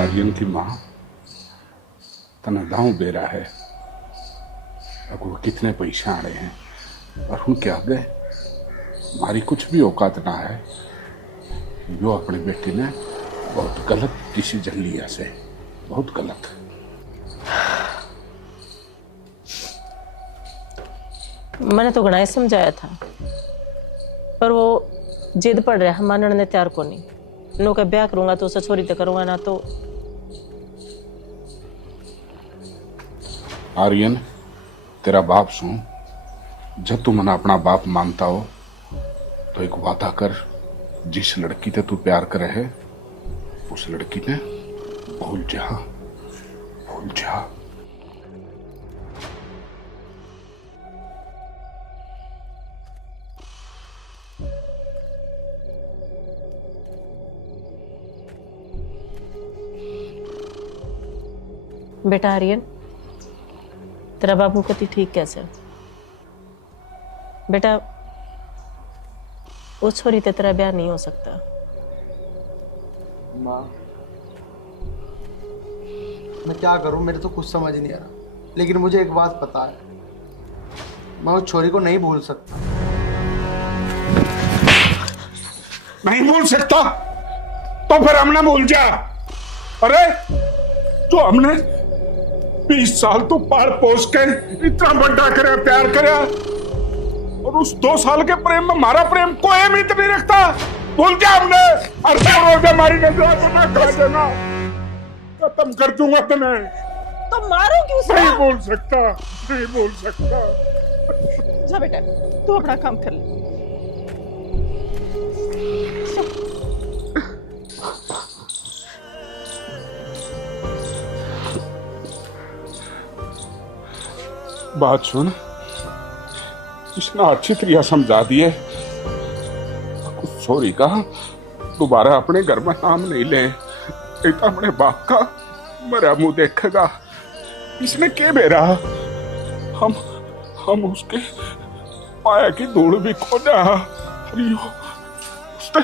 आर्यन की माँ तना दाऊ दे रहा है, अगो कितने पैसे आ रहे हैं और हम क्या गए, हमारी कुछ भी औकात ना है। जो अपने बेटे ने बहुत गलत डिसीजन लिया से, बहुत गलत। मैंने तो घना समझाया था, पर वो जिद पड़ रहा है, मानने ने तैयार को नहीं। नो का ब्याह करूंगा तो उसे छोरी तो करूंगा ना। तो आर्यन, तेरा बाप सुन, जब तू मना अपना बाप मानता हो तो एक वादा कर, जिस लड़की से तू प्यार करे है उस लड़की ने भूल जा, भूल जा। बेटा आर्यन, तेरा बाबू कति ठीक कैसे? बेटा उस छोरी ते तेरा ब्याह नहीं हो सकता। माँ, मैं क्या करूं, मेरे तो कुछ समझ नहीं आ रहा, लेकिन मुझे एक बात पता है, मैं उस छोरी को नहीं भूल सकता। नहीं भूल सकता तो फिर हमने भूल जा। अरे तो हमने 20 साल तो पाल पोस के इतना बड़ा करे, प्यार करे, और उस 2 साल के प्रेम में हमारा प्रेम कोई अहमियत नहीं रखता। भूल जा हमने, और रोज हमारी नजर को ना खा देना, खत्म कर दूंगा तुम्हें। तो मारो क्यों उसे? नहीं भूल सकता, नहीं भूल सकता। जा बेटा, तू अपना काम कर ले। बात सुन, इसने अच्छी तरह समझा दिए, कुछ सॉरी का दोबारा अपने घर में नाम नहीं ले, नहीं तो अपने बाप का मेरा मुंह देखेगा। इसने क्या बेरा, हम उसके पाया की धूल भी खोजा, उसने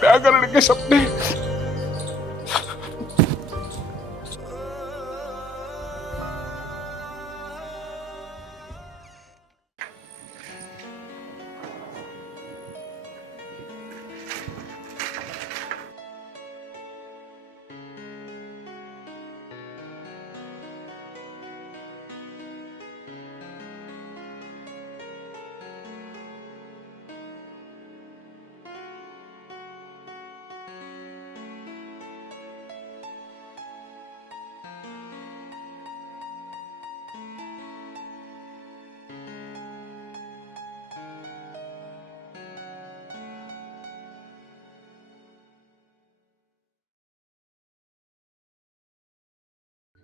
प्यार करने के सपने।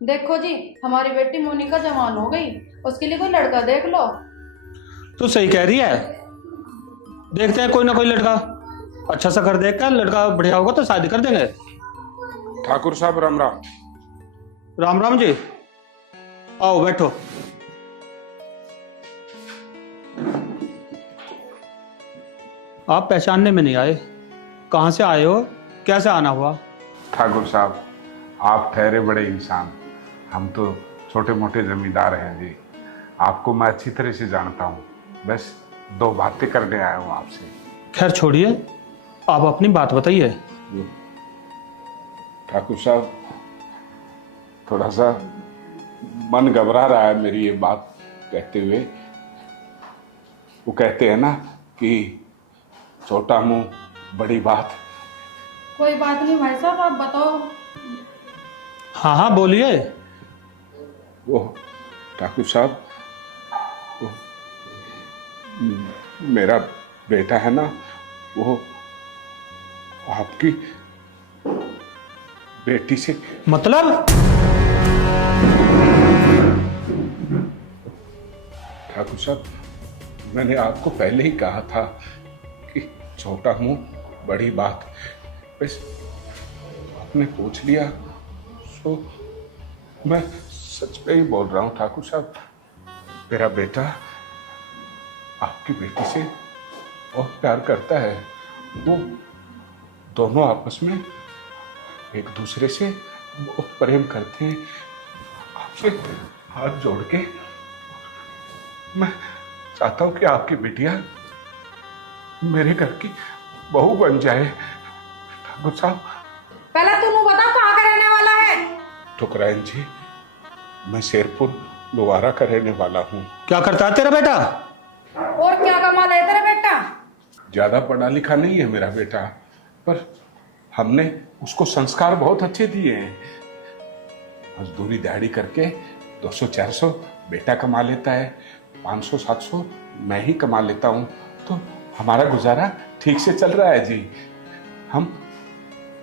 देखो जी, हमारी बेटी मोनिका जवान हो गई, उसके लिए कोई लड़का देख लो। तू सही कह रही है, देखते हैं कोई ना कोई लड़का अच्छा सा कर देख कर, लड़का बढ़िया होगा तो शादी कर देंगे। ठाकुर साहब राम राम। राम राम जी, आओ बैठो। आप पहचानने में नहीं आए, कहां से आए हो, कैसे आना हुआ? ठाकुर साहब, आप ठहरे बड़े इंसान, हम तो छोटे मोटे जमींदार हैं जी। आपको मैं अच्छी तरह से जानता हूँ, बस 2 बातें करने आया हूँ आपसे। खैर छोड़िए, आप अपनी बात बताइए। ठाकुर साहब, थोड़ा सा मन घबरा रहा है मेरी ये बात कहते हुए। वो कहते हैं ना कि छोटा मुंह बड़ी बात। कोई बात नहीं भाई साहब, आप बताओ। हाँ हाँ बोलिए। वो ठाकुर साहब, वो मेरा बेटा है ना, वो आपकी बेटी से। मतलब? ठाकुर साहब, मैंने आपको पहले ही कहा था कि छोटा मुंह बड़ी बात, बस आपने पूछ लिया तो मैं सच पे ही बोल रहा हूँ। ठाकुर साहब, मेरा बेटा आपकी बेटी से बहुत प्यार करता है, वो दोनों आपस में एक दूसरे से बहुत प्रेम करते हैं। आपसे हाथ जोड़ के मैं चाहता हूं कि आपकी बिटिया मेरे घर की बहू बन जाए। ठाकुर साहब, पहले तुम बताओ कहाँ का रहने वाला है? ठुकराइन जी, मैं शेरपुर दोबारा का रहने वाला हूँ। क्या करता है तेरा बेटा? और क्या कमाल है तेरा बेटा? ज्यादा पढ़ा लिखा नहीं है मेरा बेटा, पर हमने उसको संस्कार बहुत अच्छे दिए हैं। मजदूरी दिहाड़ी करके 200-400 बेटा कमा लेता है, 500-700 मैं ही कमा लेता हूँ, तो हमारा गुजारा ठीक से चल रहा है जी। हम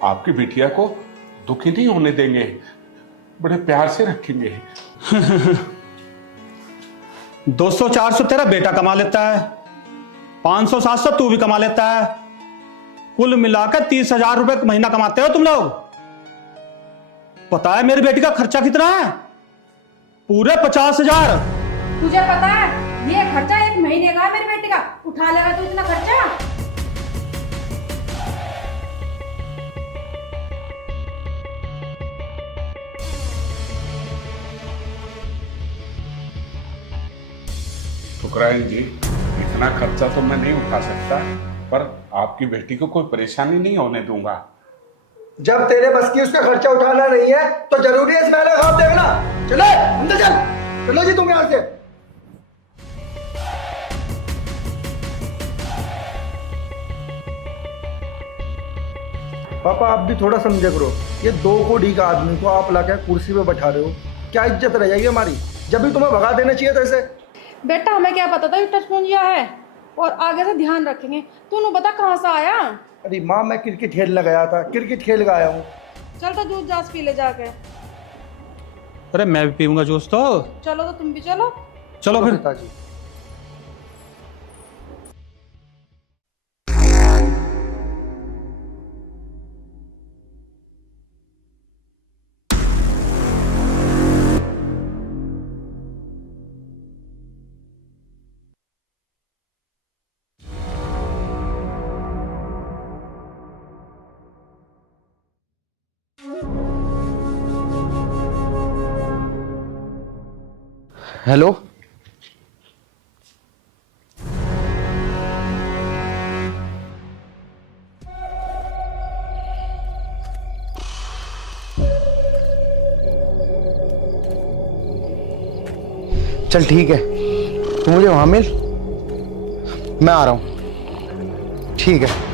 आपकी बिटिया को दुखी नहीं होने देंगे, बड़े प्यार से रखेंगे। 200-400 तेरा बेटा कमा लेता है, 500-700 तू भी कमा लेता है, कुल मिलाकर 30,000 रुपए महीना कमाते हो तुम लोग। पता है मेरी बेटी का खर्चा कितना है? पूरे 50,000। तुझे पता है ये खर्चा एक महीने का है मेरी बेटी का? उठा लेगा तू इतना खर्चा? ठुकराइन जी, इतना खर्चा तो मैं नहीं उठा सकता, पर आपकी बेटी को कोई परेशानी नहीं होने दूंगा। जब तेरे बस की उसका खर्चा उठाना नहीं है तो जरूरी है इस महल का ख्वाब देखना। चले अंदर चल, चलो जी तुम यहां से। पापा आप भी थोड़ा समझा करो, ये 2 कोड़ी का आदमी को आप लाके कुर्सी पे बैठा रहे हो, क्या इज्जत रह जाएगी हमारी? जब भी तुम्हें भगा देना चाहिए था इसे। बेटा हमें क्या पता था टचपुंजिया है, और आगे से ध्यान रखेंगे। तूने बता कहाँ से आया? अरे माँ मैं क्रिकेट खेलने गया था, क्रिकेट खेल के आया हूँ। चल तो जूस जास पी ले जाके। अरे मैं भी पीऊंगा जूस तो। चलो तो तुम भी चलो। चलो फिर। पिताजी हेलो, चल ठीक है, तू मुझे वहां मिल, मैं आ रहा हूं। ठीक है।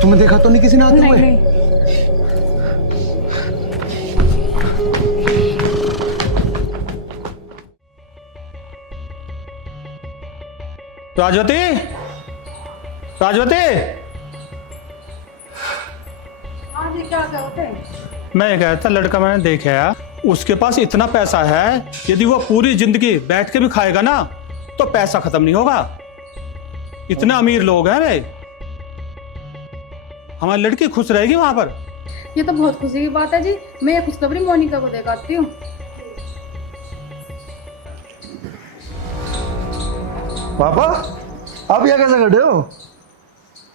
तुम्हें देखा तो नहीं किसी ने आते हुए? राजवती, राजवती, क्या करते हैं? मैं ये कहता लड़का मैंने देखा, उसके पास इतना पैसा है, यदि वो पूरी जिंदगी बैठ के भी खाएगा ना तो पैसा खत्म नहीं होगा। इतने अमीर लोग हैं रे। हमारी लड़की खुश रहेगी वहां पर। ये तो बहुत खुशी की बात है जी। मैं ये खुशखबरी मोनिका को देखाती हूँ। पापा आप यहाँ कैसे खड़े हो?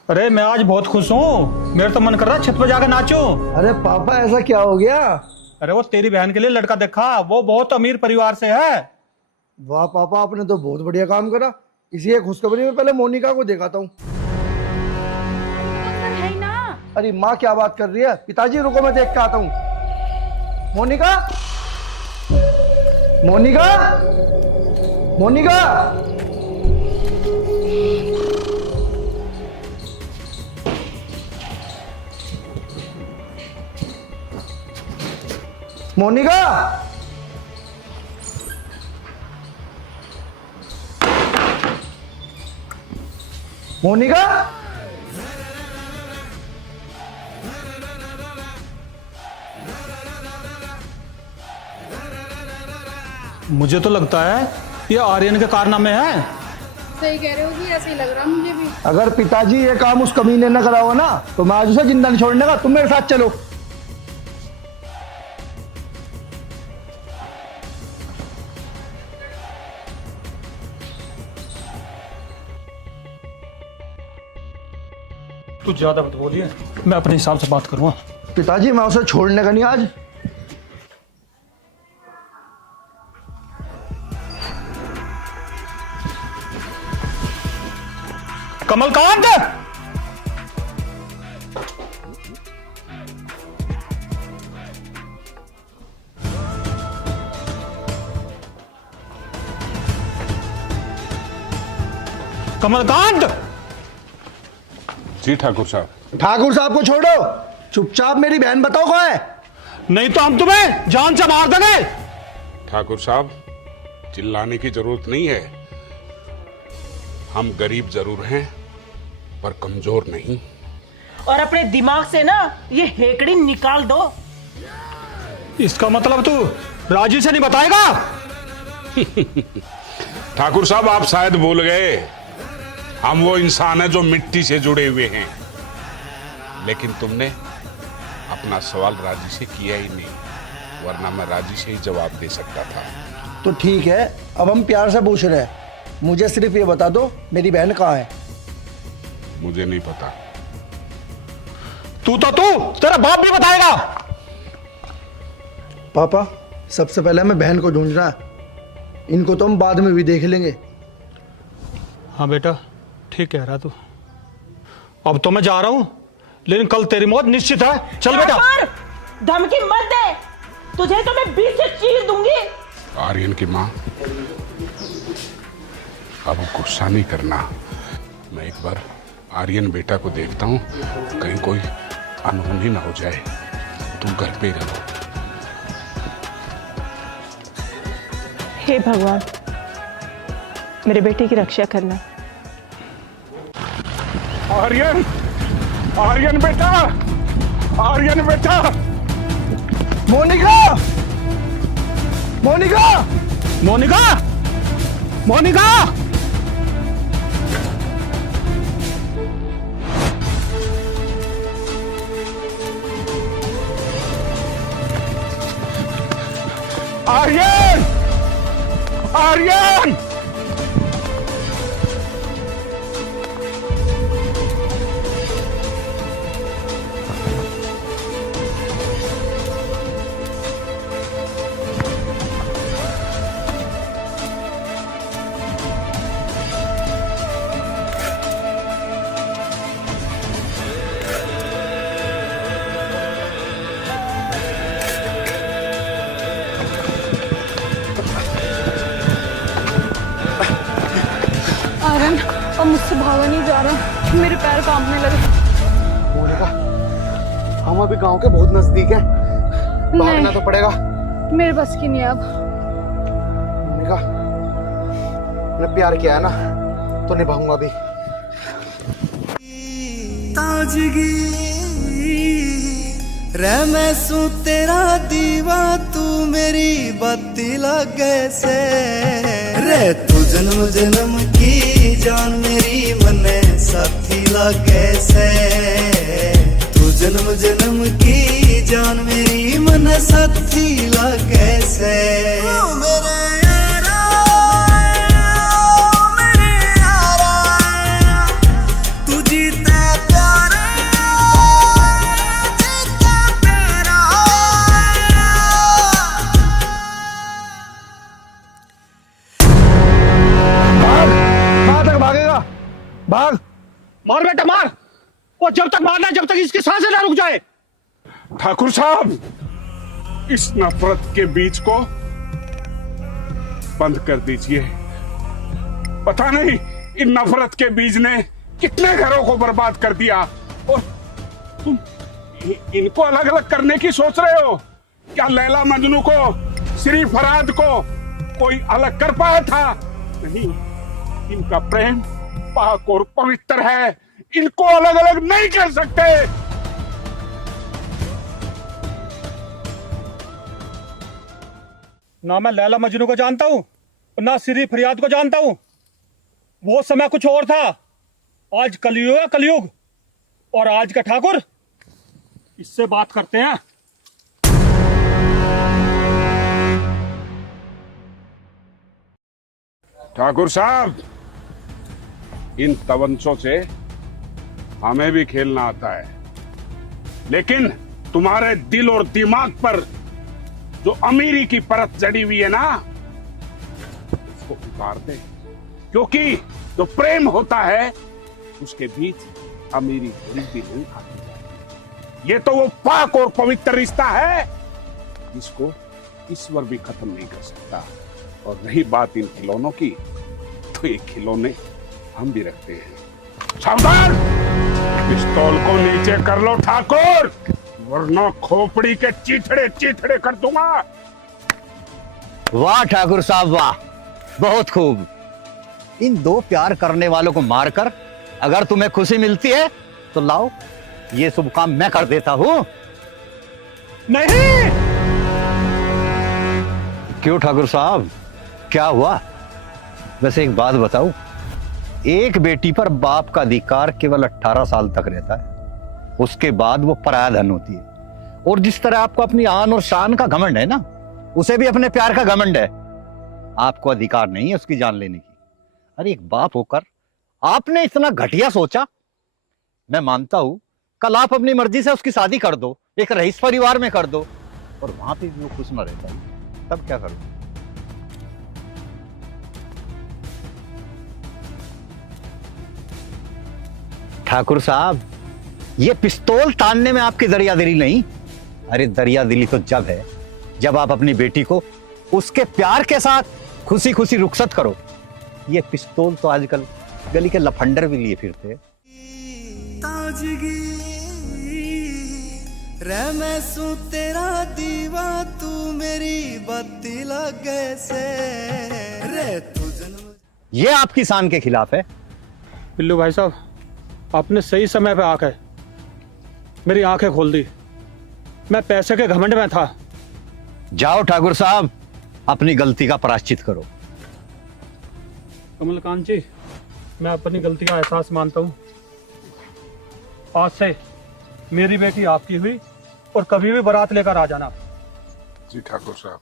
अरे मैं आज बहुत खुश हूँ, मेरा तो मन कर रहा है छत पर जाकर नाचूं। अरे पापा ऐसा क्या हो गया? अरे वो तेरी बहन के लिए लड़का देखा, वो बहुत अमीर परिवार से है। वाह पापा आपने तो बहुत बढ़िया काम करा। इसी खुशखबरी में पहले मोनिका को दिखाता हूँ। अरे माँ क्या बात कर रही है? पिताजी रुको मैं देख के आता हूँ। मोनिका, मोनिका, मोनिका, मोनिका, मोनिका, मुझे तो लगता है ये आर्यन के कारनामे हैं। सही कह रहे हो जी, ऐसे ही लग रहा मुझे भी। अगर पिताजी ये काम उस कमीने ने करा हो ना तो मैं आज उसे जिंदा नहीं छोड़ने का। तुम मेरे साथ चलो। तू ज्यादा मत बोलिए, मैं अपने हिसाब से बात करूंगा। पिताजी मैं उसे छोड़ने का नहीं आज। कमलकांत, कमलकांत। जी ठाकुर साहब। ठाकुर साहब को छोड़ो, चुपचाप मेरी बहन बताओ कौन है। नहीं तो हम तुम्हें जान से मार देंगे। ठाकुर साहब, चिल्लाने की जरूरत नहीं है। हम गरीब जरूर हैं पर कमजोर नहीं। और अपने दिमाग से ना ये हेकड़ी निकाल दो। इसका मतलब तू राजी से नहीं बताएगा? ठाकुर साहब, आप शायद भूल गए, हम वो इंसान हैं जो मिट्टी से जुड़े हुए हैं। लेकिन तुमने अपना सवाल राजी से किया ही नहीं, वरना मैं राजी से ही जवाब दे सकता था। तो ठीक है, अब हम प्यार से पूछ रहे हैं। मुझे सिर्फ ये बता दो मेरी बहन कहाँ है। मुझे नहीं पता। तू तेरा बाप भी बताएगा। पापा, सबसे पहले हमें बहन को ढूंढना है। इनको तो हम बाद में भी देख लेंगे। हाँ बेटा, ठीक कह रहा तू। अब तो मैं जा रहा हूं, लेकिन कल तेरी मौत निश्चित है। चल बेटा। धमकी मत दे, तुझे तो मैं बीच से चीर दूंगी। आर्यन की माँ, अब गुस्सा नहीं करना। मैं एक बार आर्यन बेटा को देखता हूँ, कहीं कोई अनहोनी ना हो जाए। तुम घर पे ही रहो। हे भगवान, मेरे बेटे की रक्षा करना। आर्यन, आर्यन बेटा, आर्यन बेटा। मोनिका, मोनिका, मोनिका, मोनिका। आर्यन, आर्यन। आर्यन, अब मुझसे भागा नहीं जा रहा, मेरे पैर कांपने लगे। मोनिका, हम अभी गांव के बहुत नजदीक हैं। भागना तो पड़ेगा। मेरे बस की नहीं है अब। मोनिका, मैंने प्यार किया है ना, तो निभाऊंगा भी। ताजगी रे मैं सू तेरा दीवा, तू मेरी बत्ती लगे से रे। तू जन्म जन्म की जान मेरी मने साथी लगे से। तू जन्म जन्म की जान मेरी मन साथी लगे से। मेरे भाग। मार बेटा मार, वो जब तक मारना है जब तक इसकी सांसें ना रुक जाए। ठाकुर साहब, इस नफरत के बीज को बंद कर दीजिए। पता नहीं इन नफरत के बीज ने कितने घरों को बर्बाद कर दिया, और तुम इनको अलग अलग करने की सोच रहे हो। क्या लैला मजनू को, श्री फरहाद को कोई अलग कर पाया था? नहीं, इनका प्रेम पाक और पवित्र है, इनको अलग अलग नहीं कर सकते। ना मैं लैला मजनू को जानता हूं, ना सिरी फरियाद को जानता हूं। वो समय कुछ और था। आज कलयुग है, कलयुग। और आज का ठाकुर, इससे बात करते हैं। ठाकुर साहब, इन तवंचों से हमें भी खेलना आता है, लेकिन तुम्हारे दिल और दिमाग पर जो अमीरी की परत जड़ी हुई है ना, उसको उतार दे। क्योंकि जो प्रेम होता है उसके बीच अमीरी गरीबी नहीं आती। ये तो वो पाक और पवित्र रिश्ता है जिसको ईश्वर भी खत्म नहीं कर सकता। और रही बात इन खिलौनों की, तो ये खिलौने हम भी रखते हैं। सावधान! पिस्तौल को नीचे कर लो ठाकुर, वरना खोपड़ी के चीथड़े चीथड़े कर दूंगा। वाह ठाकुर साहब वाह, बहुत खूब। इन दो प्यार करने वालों को मारकर अगर तुम्हें खुशी मिलती है तो लाओ, ये शुभ काम मैं कर देता हूं। नहीं। क्यों ठाकुर साहब, क्या हुआ? वैसे एक बात बताऊं, एक बेटी पर बाप का अधिकार केवल 18 साल तक रहता है, उसके बाद वो पराया धन होती है। और जिस तरह आपको अपनी आन और शान का घमंड है ना, उसे भी अपने प्यार का घमंड है। आपको अधिकार नहीं है उसकी जान लेने की। अरे एक बाप होकर आपने इतना घटिया सोचा। मैं मानता हूं कल आप अपनी मर्जी से उसकी शादी कर दो, एक रईस परिवार में कर दो, और वहां पे भी वो खुश न रहता, तब क्या करूं? ठाकुर साहब, ये पिस्तौल तानने में आपकी दरियादिली नहीं। अरे दरियादिली तो जब है जब आप अपनी बेटी को उसके प्यार के साथ खुशी खुशी रुखसत करो। ये पिस्तौल तो आजकल गली के लफंडर भी लिए फिरते हैं। तेरा दीवा तू मेरी बत्ती लगे से रे तू जन्म। ये आपकी शान के खिलाफ है। पिल्लू भाई साहब, आपने सही समय पे आकर मेरी आंखें खोल दी। मैं पैसे के घमंड में था। जाओ ठाकुर साहब, अपनी गलती का प्रायश्चित करो। कमलकांत जी, मैं अपनी गलती का एहसास मानता हूँ। आज से मेरी बेटी आपकी हुई, और कभी भी बारात लेकर आ जाना। जी ठाकुर साहब।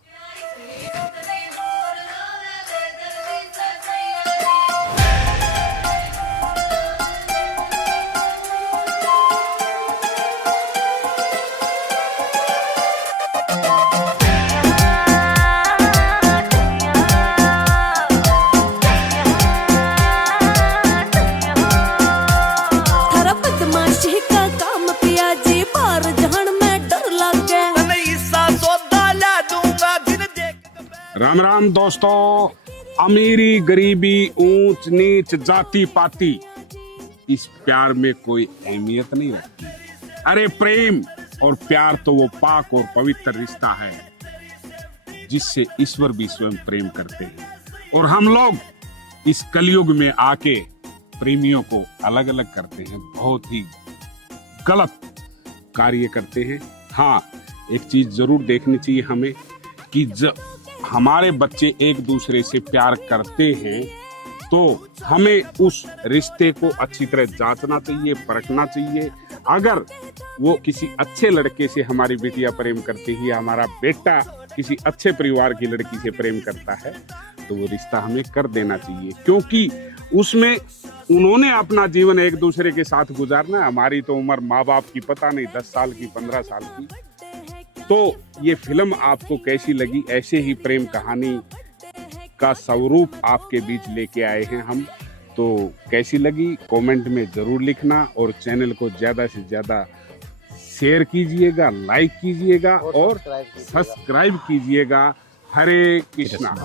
राम राम दोस्तों। अमीरी गरीबी ऊंच नीच जाति पाति इस प्यार में कोई अहमियत नहीं रखती। अरे प्रेम और प्यार तो वो पाक और पवित्र रिश्ता है जिससे ईश्वर भी स्वयं प्रेम करते हैं। और हम लोग इस कलयुग में आके प्रेमियों को अलग अलग करते हैं, बहुत ही गलत कार्य करते हैं। हाँ, एक चीज जरूर देखनी चाहिए हमें कि हमारे बच्चे एक दूसरे से प्यार करते हैं तो हमें उस रिश्ते को अच्छी तरह जांचना चाहिए, परखना चाहिए। अगर वो किसी अच्छे लड़के से हमारी बेटियां प्रेम करती है, हमारा बेटा किसी अच्छे परिवार की लड़की से प्रेम करता है, तो वो रिश्ता हमें कर देना चाहिए, क्योंकि उसमें उन्होंने अपना जीवन एक दूसरे के साथ गुजारना है। हमारी तो उम्र माँ बाप की पता नहीं 10 साल की, 15 साल की। तो ये फिल्म आपको कैसी लगी? ऐसे ही प्रेम कहानी का स्वरूप आपके बीच लेके आए हैं हम। तो कैसी लगी कमेंट में जरूर लिखना, और चैनल को ज्यादा से ज्यादा शेयर कीजिएगा, लाइक कीजिएगा और सब्सक्राइब कीजिएगा। हरे कृष्णा।